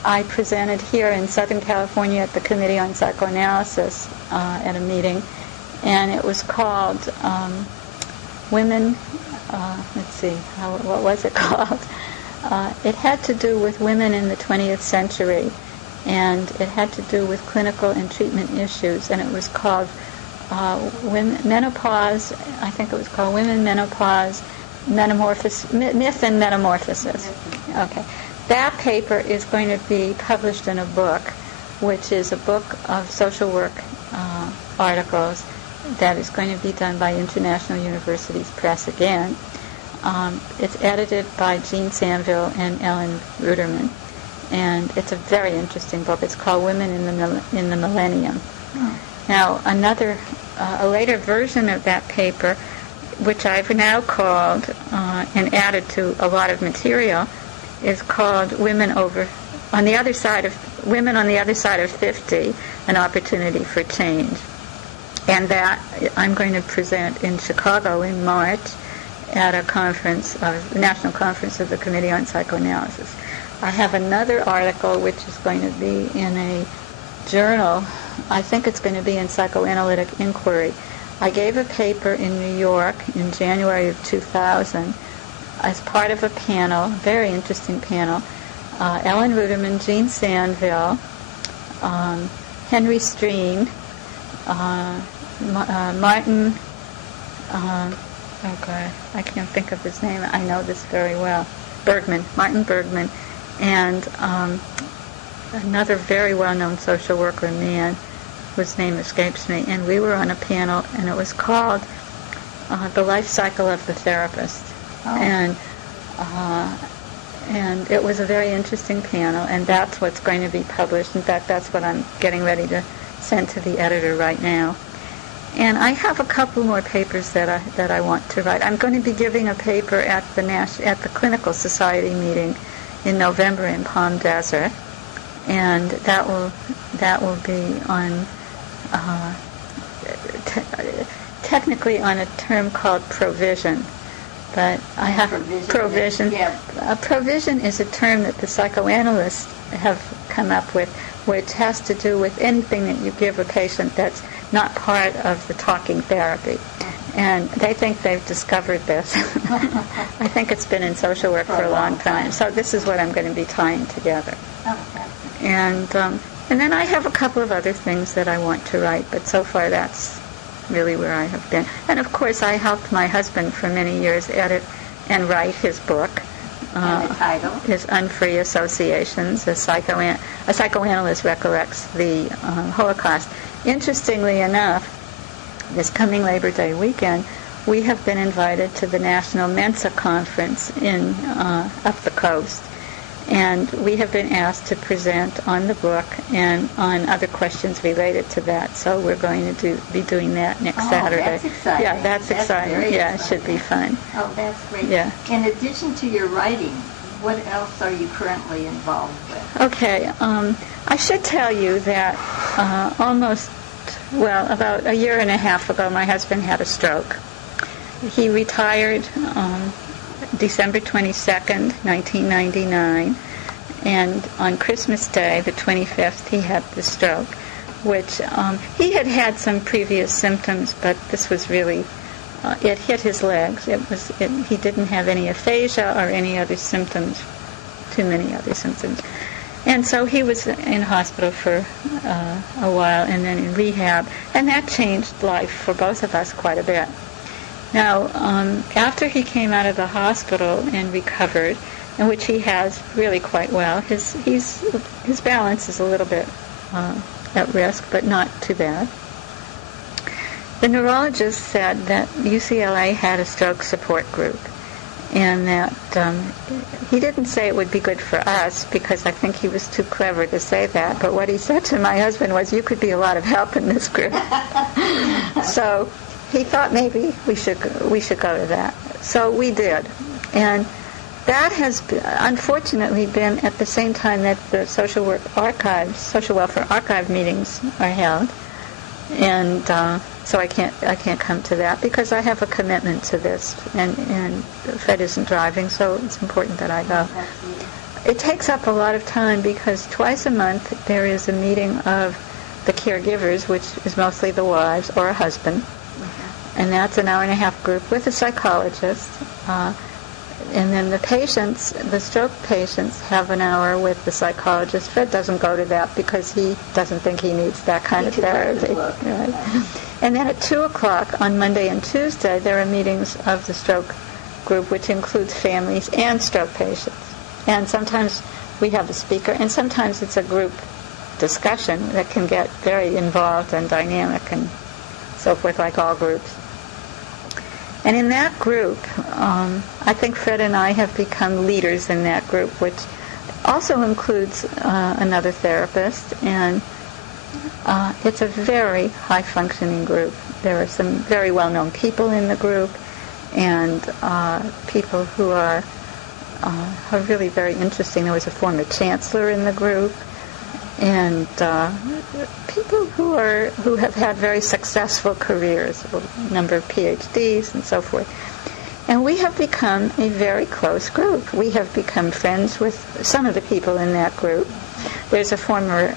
I presented here in Southern California at the Committee on Psychoanalysis at a meeting, and it was called Women, what was it called? It had to do with women in the 20th century, and it had to do with clinical and treatment issues, and it was called Menopause, I think it was called Women, Menopause, Myth and Metamorphosis. Okay. That paper is going to be published in a book, which is a book of social work articles that is going to be done by International Universities Press again. It's edited by Jean Sanville and Ellen Ruderman, and it's a very interesting book. It's called Women in the Millennium. Oh. Now, a later version of that paper, which I've now called and added to a lot of material, is called Women on the Other Side of 50, An Opportunity for Change. And that I'm going to present in Chicago in March at a conference, the National Conference of the Committee on Psychoanalysis. I have another article which is going to be in a journal. I think it's going to be in Psychoanalytic Inquiry. I gave a paper in New York in January of 2000 as part of a panel, a very interesting panel. Ellen Ruderman, Jean Sanville, Henry Streen, Martin, I can't think of his name. I know this very well. Martin Bergman, and another very well-known social worker man whose name escapes me. And we were on a panel, and it was called The Life Cycle of the Therapist. Oh. And it was a very interesting panel, and that's what's going to be published. In fact, that's what I'm getting ready to send to the editor right now. And I have a couple more papers that I want to write. I'm going to be giving a paper at the Clinical Society meeting in November in Palm Desert, and that will be on technically on a term called provision, but I have provision. Yeah. Provision is a term that the psychoanalysts have come up with, which has to do with anything that you give a patient that's not part of the talking therapy. And they think they've discovered this. I think it's been in social work for a long time. So this is what I'm going to be tying together. And then I have a couple of other things that I want to write, but so far that's really where I have been. And of course I helped my husband for many years edit and write his book. And the title? His Unfree Associations, a psychoanalyst recollects the Holocaust. Interestingly enough, this coming Labor Day weekend, we have been invited to the National Mensa Conference in up the coast. And we have been asked to present on the book and on other questions related to that. So we're going to be doing that next Saturday. That's exciting. Yeah, that's exciting. Yeah, it should be fun. Oh, that's great. Yeah. In addition to your writing, what else are you currently involved with? Okay. I should tell you that about a year and a half ago, my husband had a stroke. He retired December 22nd, 1999, and on Christmas Day, the 25th, he had the stroke, which he had some previous symptoms, but this was really, it hit his legs. He didn't have any aphasia or any other symptoms, too many other symptoms. And so he was in hospital for a while and then in rehab, and that changed life for both of us quite a bit. Now, after he came out of the hospital and recovered, in which he has really quite well, his balance is a little bit at risk, but not too bad. The neurologist said that UCLA had a stroke support group, and that he didn't say it would be good for us because I think he was too clever to say that, but what he said to my husband was, you could be a lot of help in this group. So he thought maybe we should go to that. So we did. And that has unfortunately been at the same time that the social welfare archive meetings are held. And so I can't come to that because I have a commitment to this, and Fred isn't driving, so it's important that I go. It takes up a lot of time because twice a month there is a meeting of the caregivers, which is mostly the wives or a husband, and that's an hour-and-a-half group with a psychologist. And then the patients, the stroke patients, have an hour with the psychologist. Fred doesn't go to that because he doesn't think he needs that kind of therapy. Right. And then at 2 o'clock on Monday and Tuesday, there are meetings of the stroke group, which includes families and stroke patients. And sometimes we have a speaker, and sometimes it's a group discussion that can get very involved and dynamic and so forth, like all groups. And in that group, I think Fred and I have become leaders in that group, which also includes another therapist, and it's a very high-functioning group. There are some very well-known people in the group, and people who are really very interesting. There was a former chancellor in the group, and people who have had very successful careers, a number of PhDs and so forth. And we have become a very close group. We have become friends with some of the people in that group. There's a former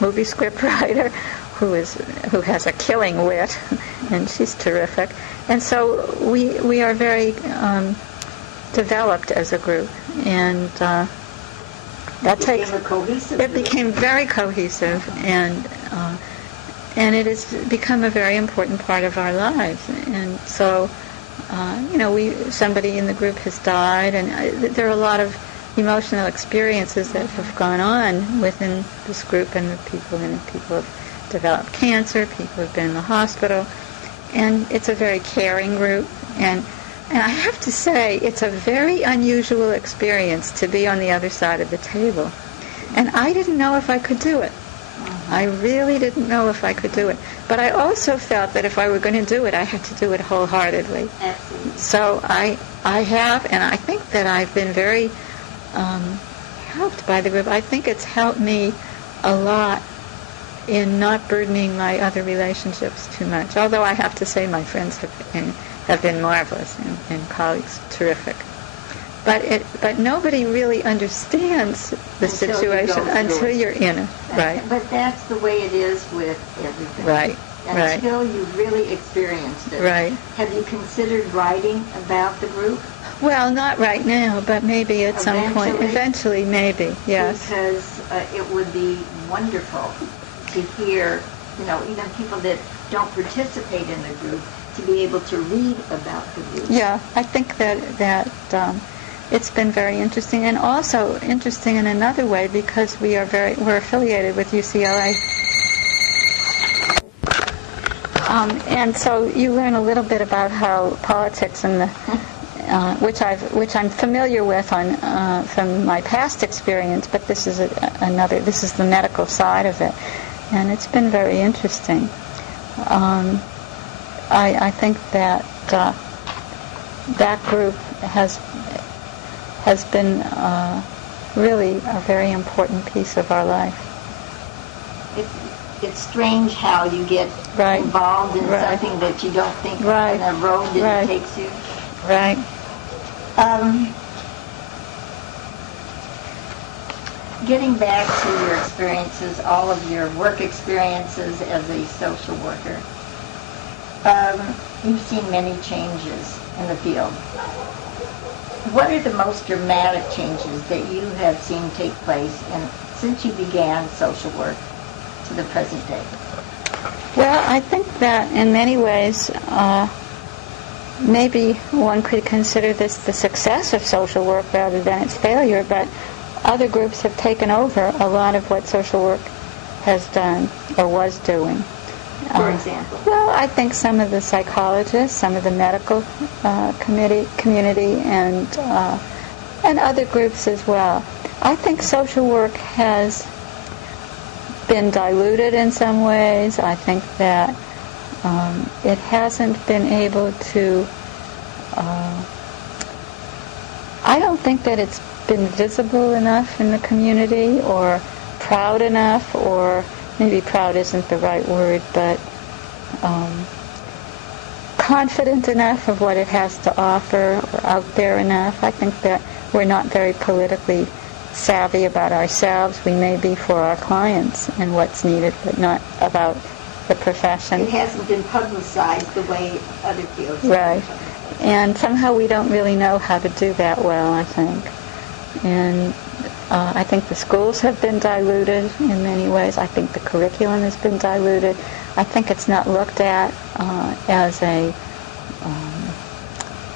movie script writer who has a killing wit, and she's terrific. And so we are very developed as a group, and it became very cohesive, and it has become a very important part of our lives. And so, somebody in the group has died, and there are a lot of emotional experiences that have gone on within this group, and the people in it. People have developed cancer, people have been in the hospital, and it's a very caring group. And I have to say, it's a very unusual experience to be on the other side of the table. And I didn't know if I could do it. I really didn't know if I could do it. But I also felt that if I were going to do it, I had to do it wholeheartedly. Absolutely. So I have, and I think that I've been very helped by the group. I think it's helped me a lot in not burdening my other relationships too much. Although I have to say my friends have have been marvelous, and colleagues terrific. But nobody really understands the situation until you're in it, right? But that's the way it is with everything. Right. Until you've really experienced it. Right. Have you considered writing about the group? Well, not right now, but maybe at some point. Eventually, maybe, yes. Because it would be wonderful to hear, even people that don't participate in the group, to be able to read about the group. Yeah, I think that it's been very interesting, and also interesting in another way because we're affiliated with UCLA. And so you learn a little bit about how politics and which I'm familiar with from my past experience, but this is this is the medical side of it, and it's been very interesting. I think that that group has been really a very important piece of our life. It's strange how you get involved in something that you don't think in a road that it takes you. Right. Getting back to your experiences, all of your work experiences as a social worker, you've seen many changes in the field. What are the most dramatic changes that you have seen take place since you began social work to the present day? Well, I think that in many ways, maybe one could consider this the success of social work rather than its failure, but other groups have taken over a lot of what social work has done or was doing. For example? Well, I think some of the psychologists, some of the medical community, and other groups as well. I think social work has been diluted in some ways. I think that it hasn't been able to. I don't think that it's been visible enough in the community, or proud enough, or maybe proud isn't the right word, but confident enough of what it has to offer, or out there enough. I think that we're not very politically savvy about ourselves. We may be for our clients and what's needed, but not about the profession. It hasn't been publicized the way other fields have. Right. And somehow we don't really know how to do that well, I think. And I think the schools have been diluted in many ways. I think the curriculum has been diluted. I think it's not looked at as a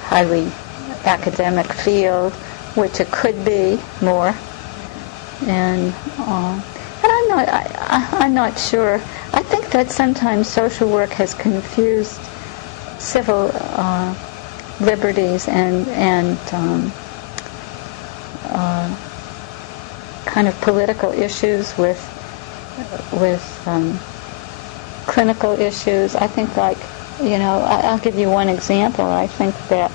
highly academic field, which it could be more. And I'm not sure. I think that sometimes social work has confused civil liberties and kind of political issues with clinical issues. I think, like, I'll give you one example. I think that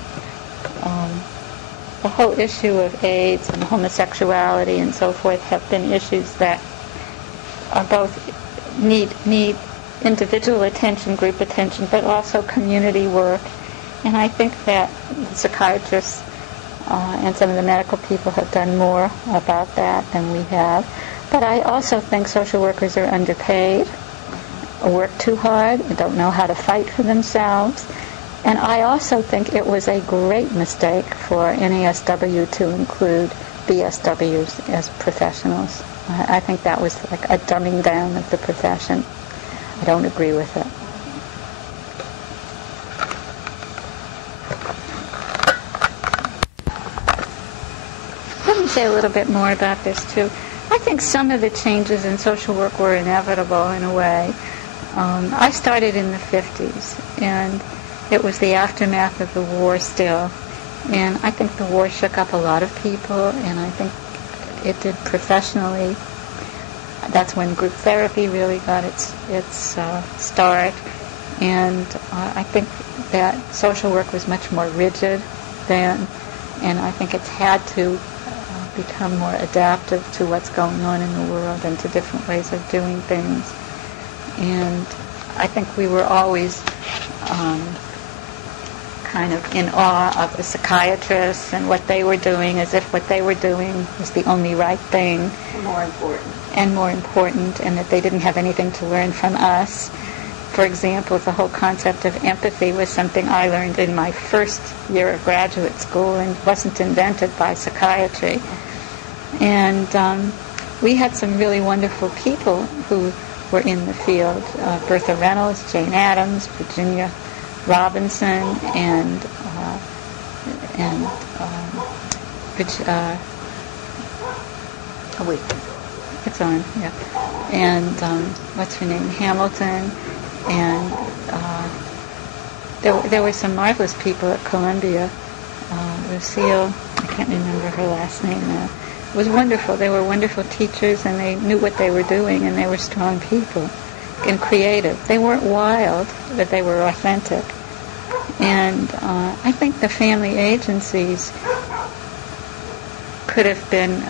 the whole issue of AIDS and homosexuality and so forth have been issues that are both need individual attention, group attention, but also community work. And I think that the psychiatrists and some of the medical people have done more about that than we have. But I also think social workers are underpaid, work too hard, and don't know how to fight for themselves. And I also think it was a great mistake for NASW to include BSWs as professionals. I think that was like a dumbing down of the profession. I don't agree with it. Let me say a little bit more about this, too. I think some of the changes in social work were inevitable in a way. I started in the 50s, and it was the aftermath of the war still. And I think the war shook up a lot of people, and I think it did professionally. That's when group therapy really got its start. And I think that social work was much more rigid then, and I think it's had to become more adaptive to what's going on in the world and to different ways of doing things. And I think we were always kind of in awe of the psychiatrists and what they were doing, as if what they were doing was the only right thing. More important. And more important, and that they didn't have anything to learn from us. For example, the whole concept of empathy was something I learned in my first year of graduate school and wasn't invented by psychiatry. And we had some really wonderful people who were in the field. Bertha Reynolds, Jane Addams, Virginia Robinson, and Oh, wait. it's on, yeah. And what's her name? Hamilton. And there were some marvelous people at Columbia. Lucille, I can't remember her last name now. It was wonderful. They were wonderful teachers, and they knew what they were doing, and they were strong people and creative. They weren't wild, but they were authentic. And I think the family agencies could have been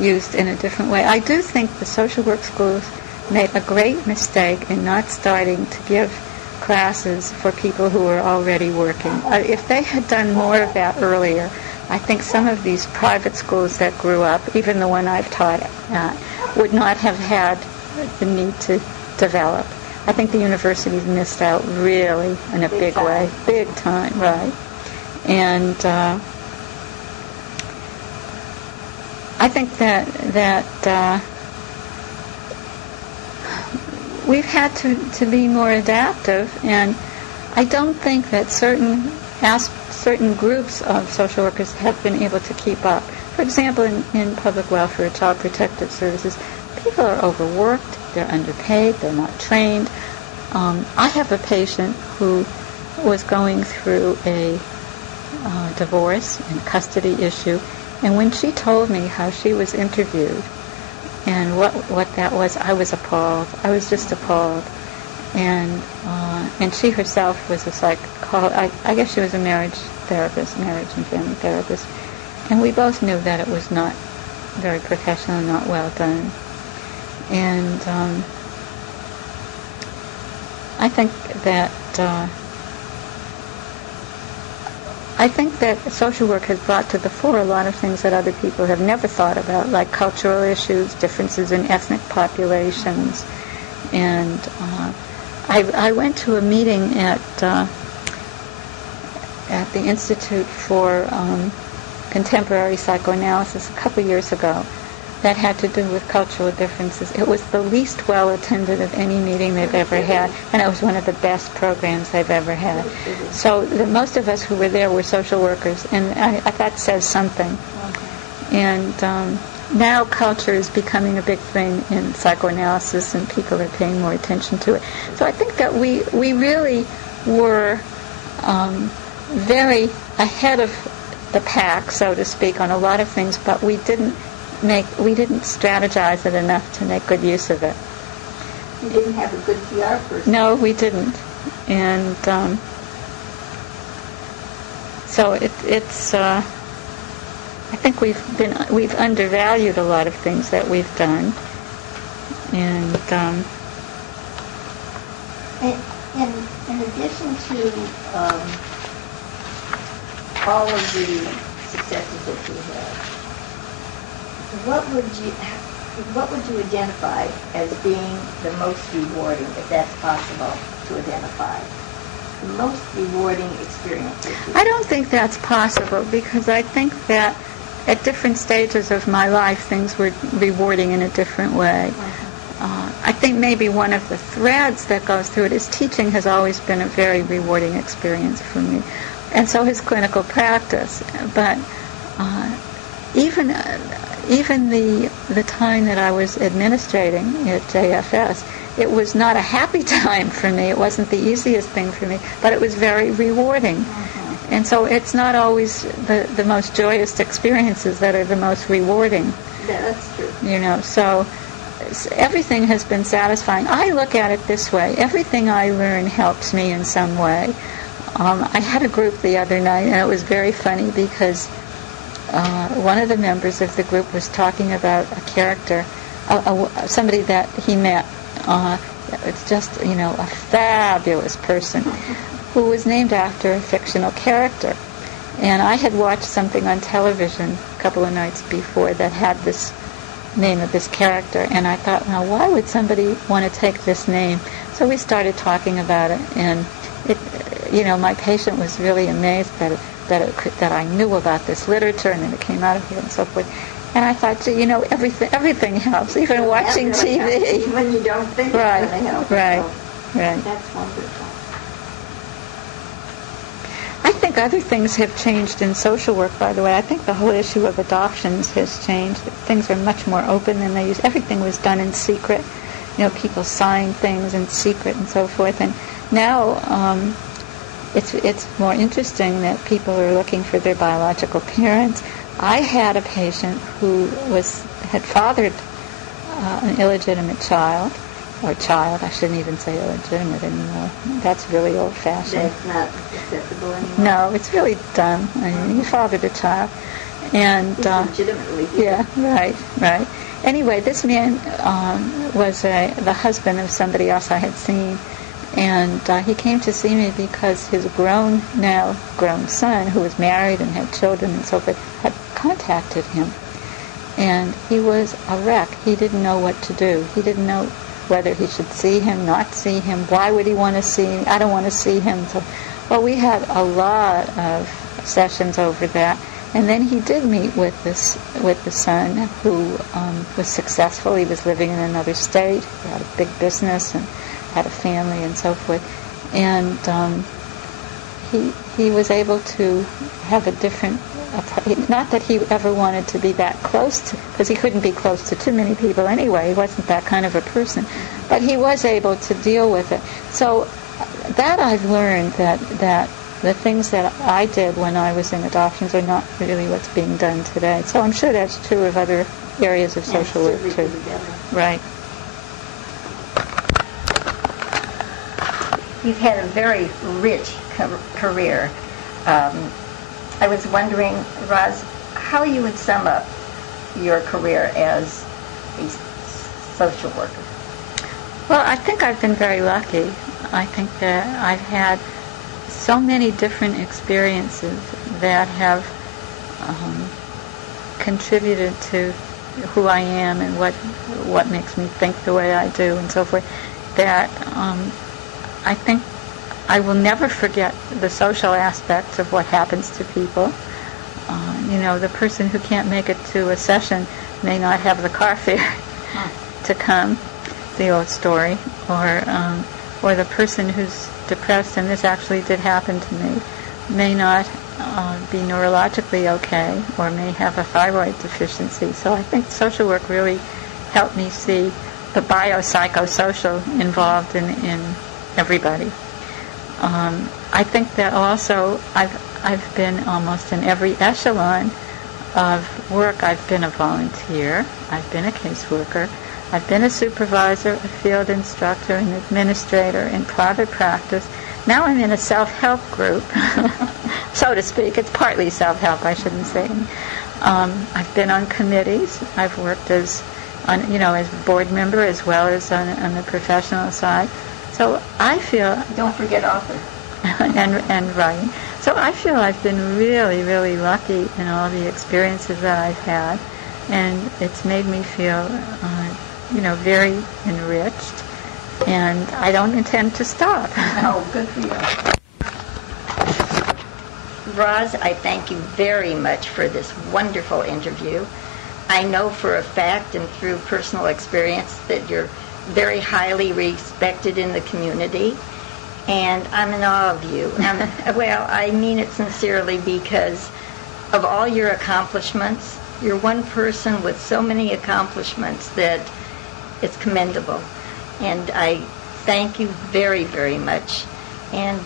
used in a different way. I do think the social work schools made a great mistake in not starting to give classes for people who were already working. If they had done more of that earlier, I think some of these private schools that grew up, even the one I've taught at, would not have had the need to develop. I think the universities missed out really in a big way. Big time, right. And I think that we've had to be more adaptive, and I don't think that certain groups of social workers have been able to keep up. For example, in public welfare, child protective services, people are overworked, they're underpaid, they're not trained. I have a patient who was going through a divorce and custody issue, and when she told me how she was interviewed and what that was, I was appalled. I was just appalled. And she herself was a psychologist. I guess she was a marriage and family therapist. And we both knew that it was not very professional and not well done. And I think that social work has brought to the fore a lot of things that other people have never thought about, like cultural issues, differences in ethnic populations. And I went to a meeting at the Institute for Contemporary Psychoanalysis a couple years ago that had to do with cultural differences. It was the least well attended of any meeting they've ever had, and it was one of the best programs they've ever had. So most of us who were there were social workers, and that says something. And now culture is becoming a big thing in psychoanalysis, and people are paying more attention to it. So I think that we really were very ahead of the pack, so to speak, on a lot of things, but we didn't strategize it enough to make good use of it. You didn't have a good PR person. No, we didn't. And so it's I think we've undervalued a lot of things that we've done. And in addition to all of the successes that you had, what would you identify as being the most rewarding, if that's possible to identify? The most rewarding experiences? I don't think that's possible, because I think that at different stages of my life things were rewarding in a different way. I think maybe one of the threads that goes through it is teaching has always been a very rewarding experience for me, and so has clinical practice. But even the time that I was administrating at JFS, it was not a happy time for me. It wasn't the easiest thing for me, but it was very rewarding. And so it's not always the most joyous experiences that are the most rewarding. Yeah, that's true. So everything has been satisfying. I look at it this way. Everything I learn helps me in some way. I had a group the other night, and it was very funny because one of the members of the group was talking about a character, somebody that he met. It's just, a fabulous person. who was named after a fictional character. And I had watched something on television a couple of nights before that had this name of this character, and I thought, now why would somebody want to take this name? So we started talking about it, and my patient was really amazed that I knew about this literature and that it came out of here and so forth. And I thought, gee, everything helps, even watching TV. When you don't think Right, it's going to help. right, So right. that's wonderful. I think other things have changed in social work, by the way. I think the whole issue of adoptions has changed. Things are much more open than they used. Everything was done in secret. People signed things in secret and so forth. And now it's more interesting that people are looking for their biological parents. I had a patient who had fathered an illegitimate child. Or child, I shouldn't even say illegitimate anymore. That's really old-fashioned. That's not acceptable anymore. No, it's really dumb. I mean, he fathered a child. And legitimately. yeah, right. Anyway, this man was the husband of somebody else I had seen. And he came to see me because his grown son, who was married and had children and so forth, had contacted him. And he was a wreck. He didn't know what to do. He didn't know whether he should see him, not see him. Why would he want to see me? I don't want to see him. So, well, we had a lot of sessions over that. And then he did meet with the son, who was successful. He was living in another state. He had a big business and had a family and so forth. And he was able to have a different, not that he ever wanted to be that close to, because he couldn't be close to too many people anyway. He wasn't that kind of a person. But he was able to deal with it. So that I've learned that the things that I did when I was in adoptions are not really what's being done today. So I'm sure that's true of other areas of social work too. Right. You've had a very rich career. I was wondering, Roz, how you would sum up your career as a social worker. Well, I think I've been very lucky. I think that I've had so many different experiences that have contributed to who I am and what makes me think the way I do and so forth, that I think I will never forget the social aspects of what happens to people. The person who can't make it to a session may not have the car fare to come, the old story, or the person who's depressed, and this actually did happen to me, may not be neurologically okay, or may have a thyroid deficiency. So I think social work really helped me see the biopsychosocial involved in everybody. I think that also I've been almost in every echelon of work. I've been a volunteer, I've been a caseworker, I've been a supervisor, a field instructor, an administrator in private practice. Now I'm in a self-help group, so to speak. It's partly self-help, I shouldn't say. I've been on committees. I've worked as a board member as well as on the professional side. So I feel... Don't forget author. and writing. So I feel I've been really, really lucky in all the experiences that I've had, and it's made me feel, very enriched, and I don't intend to stop. Oh, good for you. Roz, I thank you very much for this wonderful interview. I know for a fact and through personal experience that you're very highly respected in the community, and I'm in awe of you. Well, I mean it sincerely, because of all your accomplishments, you're one person with so many accomplishments that it's commendable. And I thank you very, very much, and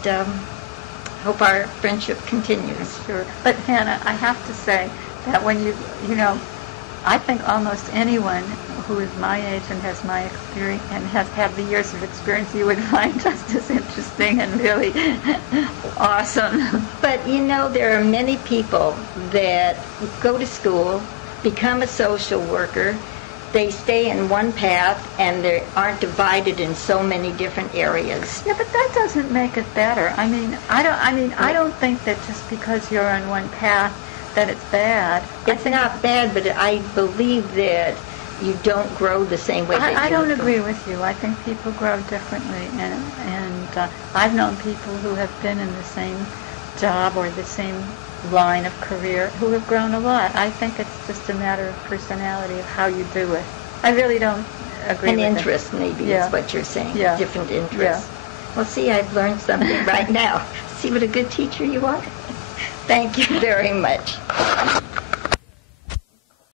hope our friendship continues. Sure. But Hannah, I have to say that when I think almost anyone who is my age and has my experience and has had the years of experience, you would find just as interesting and really awesome. But there are many people that go to school, become a social worker, they stay in one path and they aren't divided in so many different areas. Yeah, but that doesn't make it better. I don't think that just because you're on one path that it's bad. It's not bad, but I believe that you don't grow the same way that I you don't do. agree with you. I think people grow differently, and I've known people who have been in the same job or the same line of career who have grown a lot. I think it's just a matter of personality, of how you do it. I really don't agree with interest, maybe, Yeah. is what you're saying. Yeah. Different interests. Yeah. Well, see, I've learned something right now. See what a good teacher you are? Thank you very much.